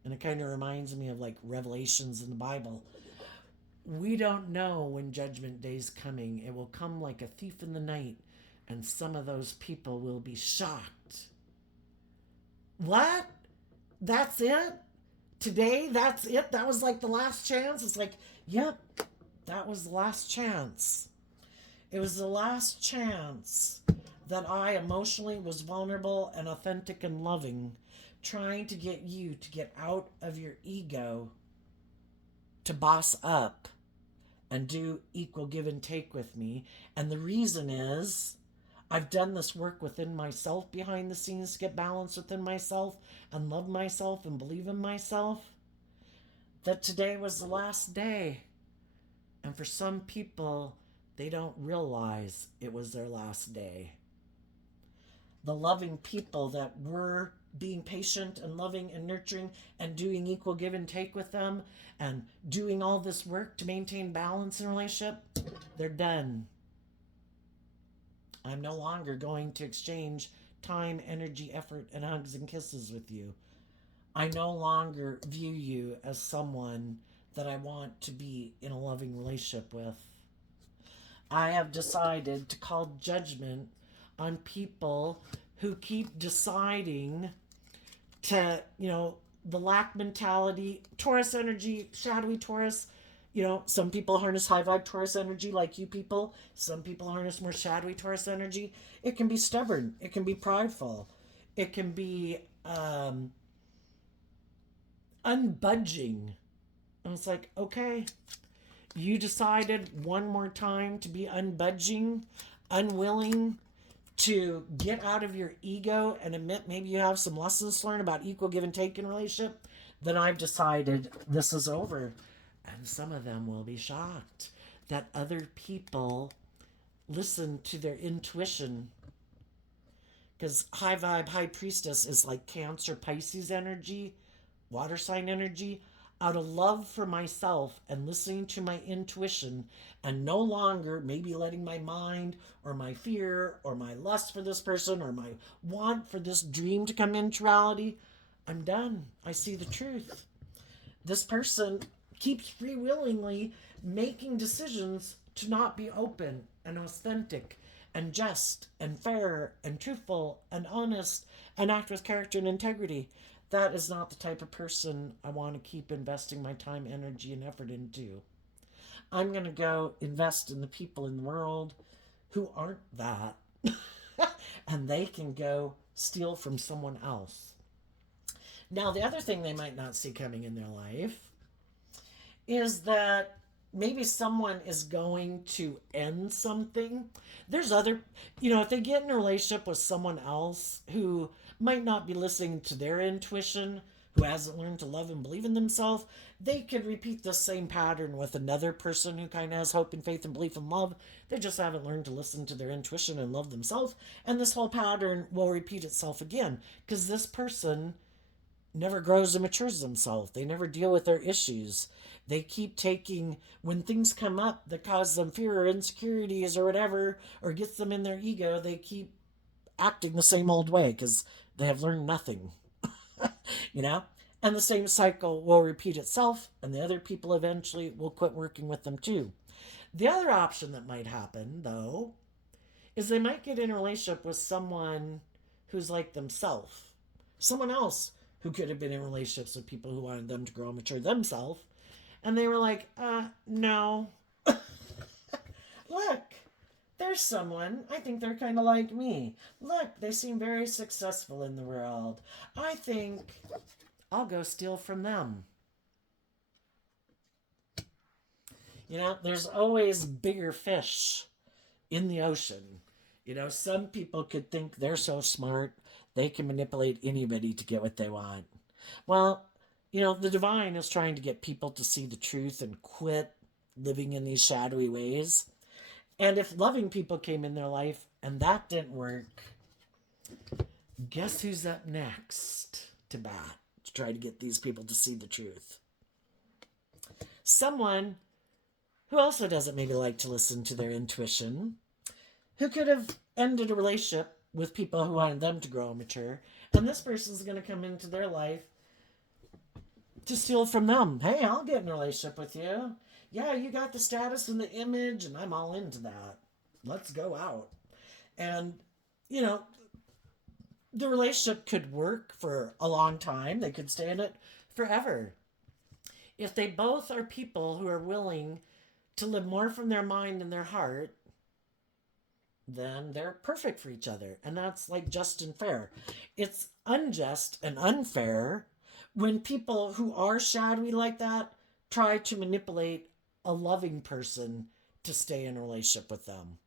And it kind of reminds me of like Revelations in the Bible. We don't know when Judgment Day's coming. It will come like a thief in the night, and some of those people will be shocked. What? That's it? Today, that's it? That was like the last chance? It's like, yep, that was the last chance. It was the last chance that I emotionally was vulnerable and authentic and loving, trying to get you to get out of your ego, to boss up and do equal give and take with me. And the reason is I've done this work within myself behind the scenes to get balance within myself and love myself and believe in myself. That today was the last day. And for some people, they don't realize it was their last day. The loving people that were being patient and loving and nurturing and doing equal give and take with them and doing all this work to maintain balance in a relationship, they're done. I'm no longer going to exchange time, energy, effort, and hugs and kisses with you. I no longer view you as someone that I want to be in a loving relationship with. I have decided to call judgment on people who keep deciding to, the lack mentality, Taurus energy, shadowy Taurus. Some people harness high vibe Taurus energy like you people. Some people harness more shadowy Taurus energy. It can be stubborn. It can be prideful. It can be unbudging. And it's like, okay, you decided one more time to be unbudging, unwilling to get out of your ego and admit maybe you have some lessons learned about equal give and take in a relationship, then I've decided this is over. And some of them will be shocked that other people listen to their intuition. Because high vibe, high priestess is like Cancer, Pisces energy, water sign energy. Out of love for myself and listening to my intuition and no longer maybe letting my mind or my fear or my lust for this person or my want for this dream to come into reality, I'm done. I see the truth. This person keeps freewillingly making decisions to not be open and authentic and just and fair and truthful and honest and act with character and integrity. That is not the type of person I want to keep investing my time, energy, and effort into. I'm going to go invest in the people in the world who aren't that. And they can go steal from someone else. Now, the other thing they might not see coming in their life is that maybe someone is going to end something. There's other, if they get in a relationship with someone else who might not be listening to their intuition, who hasn't learned to love and believe in themselves, they could repeat the same pattern with another person who kind of has hope and faith and belief and love. They just haven't learned to listen to their intuition and love themselves. And this whole pattern will repeat itself again because this person never grows and matures themselves. They never deal with their issues. They keep taking, when things come up that cause them fear or insecurities or whatever, or gets them in their ego, they keep acting the same old way because they have learned nothing. And the same cycle will repeat itself, and the other people eventually will quit working with them too. The other option that might happen, though, is they might get in a relationship with someone who's like themselves. Someone else who could have been in relationships with people who wanted them to grow and mature themselves. And they were like, no. look, there's someone, I think they're kind of like me. Look, they seem very successful in the world. I think I'll go steal from them. You know, there's always bigger fish in the ocean. You know, some people could think they're so smart, they can manipulate anybody to get what they want. Well, you know, the divine is trying to get people to see the truth and quit living in these shadowy ways. And if loving people came in their life and that didn't work, guess who's up next to bat to try to get these people to see the truth? Someone who also doesn't maybe like to listen to their intuition, who could have ended a relationship with people who wanted them to grow and mature, and this person's going to come into their life to steal from them. Hey, I'll get in a relationship with you. Yeah, you got the status and the image, and I'm all into that. Let's go out. And, you know, the relationship could work for a long time. They could stay in it forever. If they both are people who are willing to live more from their mind and their heart, then they're perfect for each other. And that's like just and fair. It's unjust and unfair when people who are shadowy like that try to manipulate a loving person to stay in a relationship with them.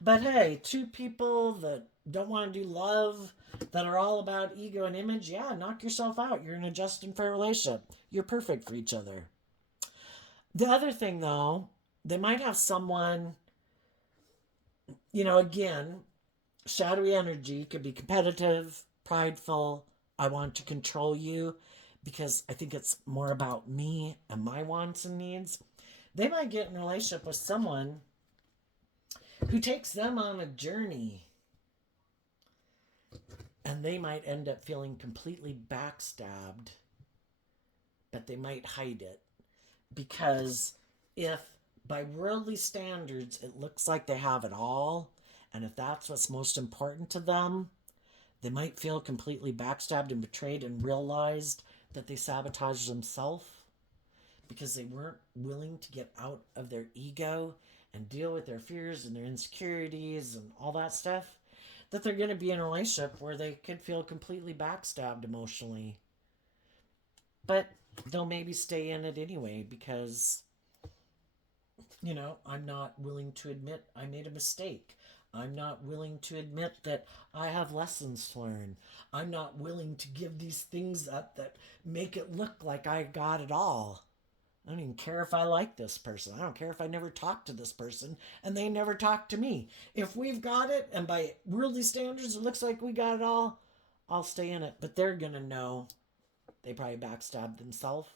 But hey, two people that don't want to do love, that are all about ego and image, yeah, knock yourself out. You're in a just and fair relationship. You're perfect for each other. The other thing, though, they might have someone, you know, again, shadowy energy could be competitive, prideful. I want to control you because I think it's more about me and my wants and needs. They might get in a relationship with someone who takes them on a journey, and they might end up feeling completely backstabbed, but they might hide it. Because if by worldly standards it looks like they have it all, and if that's what's most important to them, they might feel completely backstabbed and betrayed and realized that they sabotaged themselves because they weren't willing to get out of their ego and deal with their fears and their insecurities and all that stuff, that they're going to be in a relationship where they could feel completely backstabbed emotionally. But they'll maybe stay in it anyway because, you know, I'm not willing to admit I made a mistake. I'm not willing to admit that I have lessons to learn. I'm not willing to give these things up that make it look like I got it all. I don't even care if I like this person. I don't care if I never talk to this person and they never talk to me. If we've got it and by worldly standards it looks like we got it all, I'll stay in it. But they're going to know they probably backstabbed themselves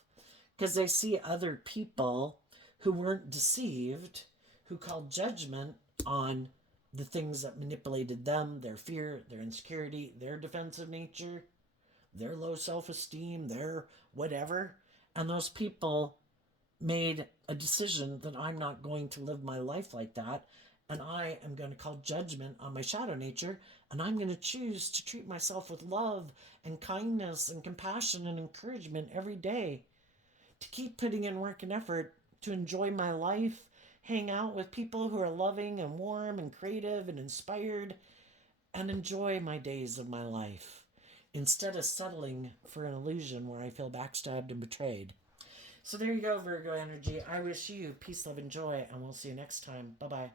because they see other people who weren't deceived, who called judgment on the things that manipulated them, their fear, their insecurity, their defensive nature, their low self-esteem, their whatever. And those people made a decision that I'm not going to live my life like that, and I am going to call judgment on my shadow nature, and I'm going to choose to treat myself with love and kindness and compassion and encouragement every day, to keep putting in work and effort to enjoy my life, hang out with people who are loving and warm and creative and inspired, and enjoy my days of my life instead of settling for an illusion where I feel backstabbed and betrayed. So there you go, Virgo energy. I wish you peace, love, and joy, and we'll see you next time. Bye-bye.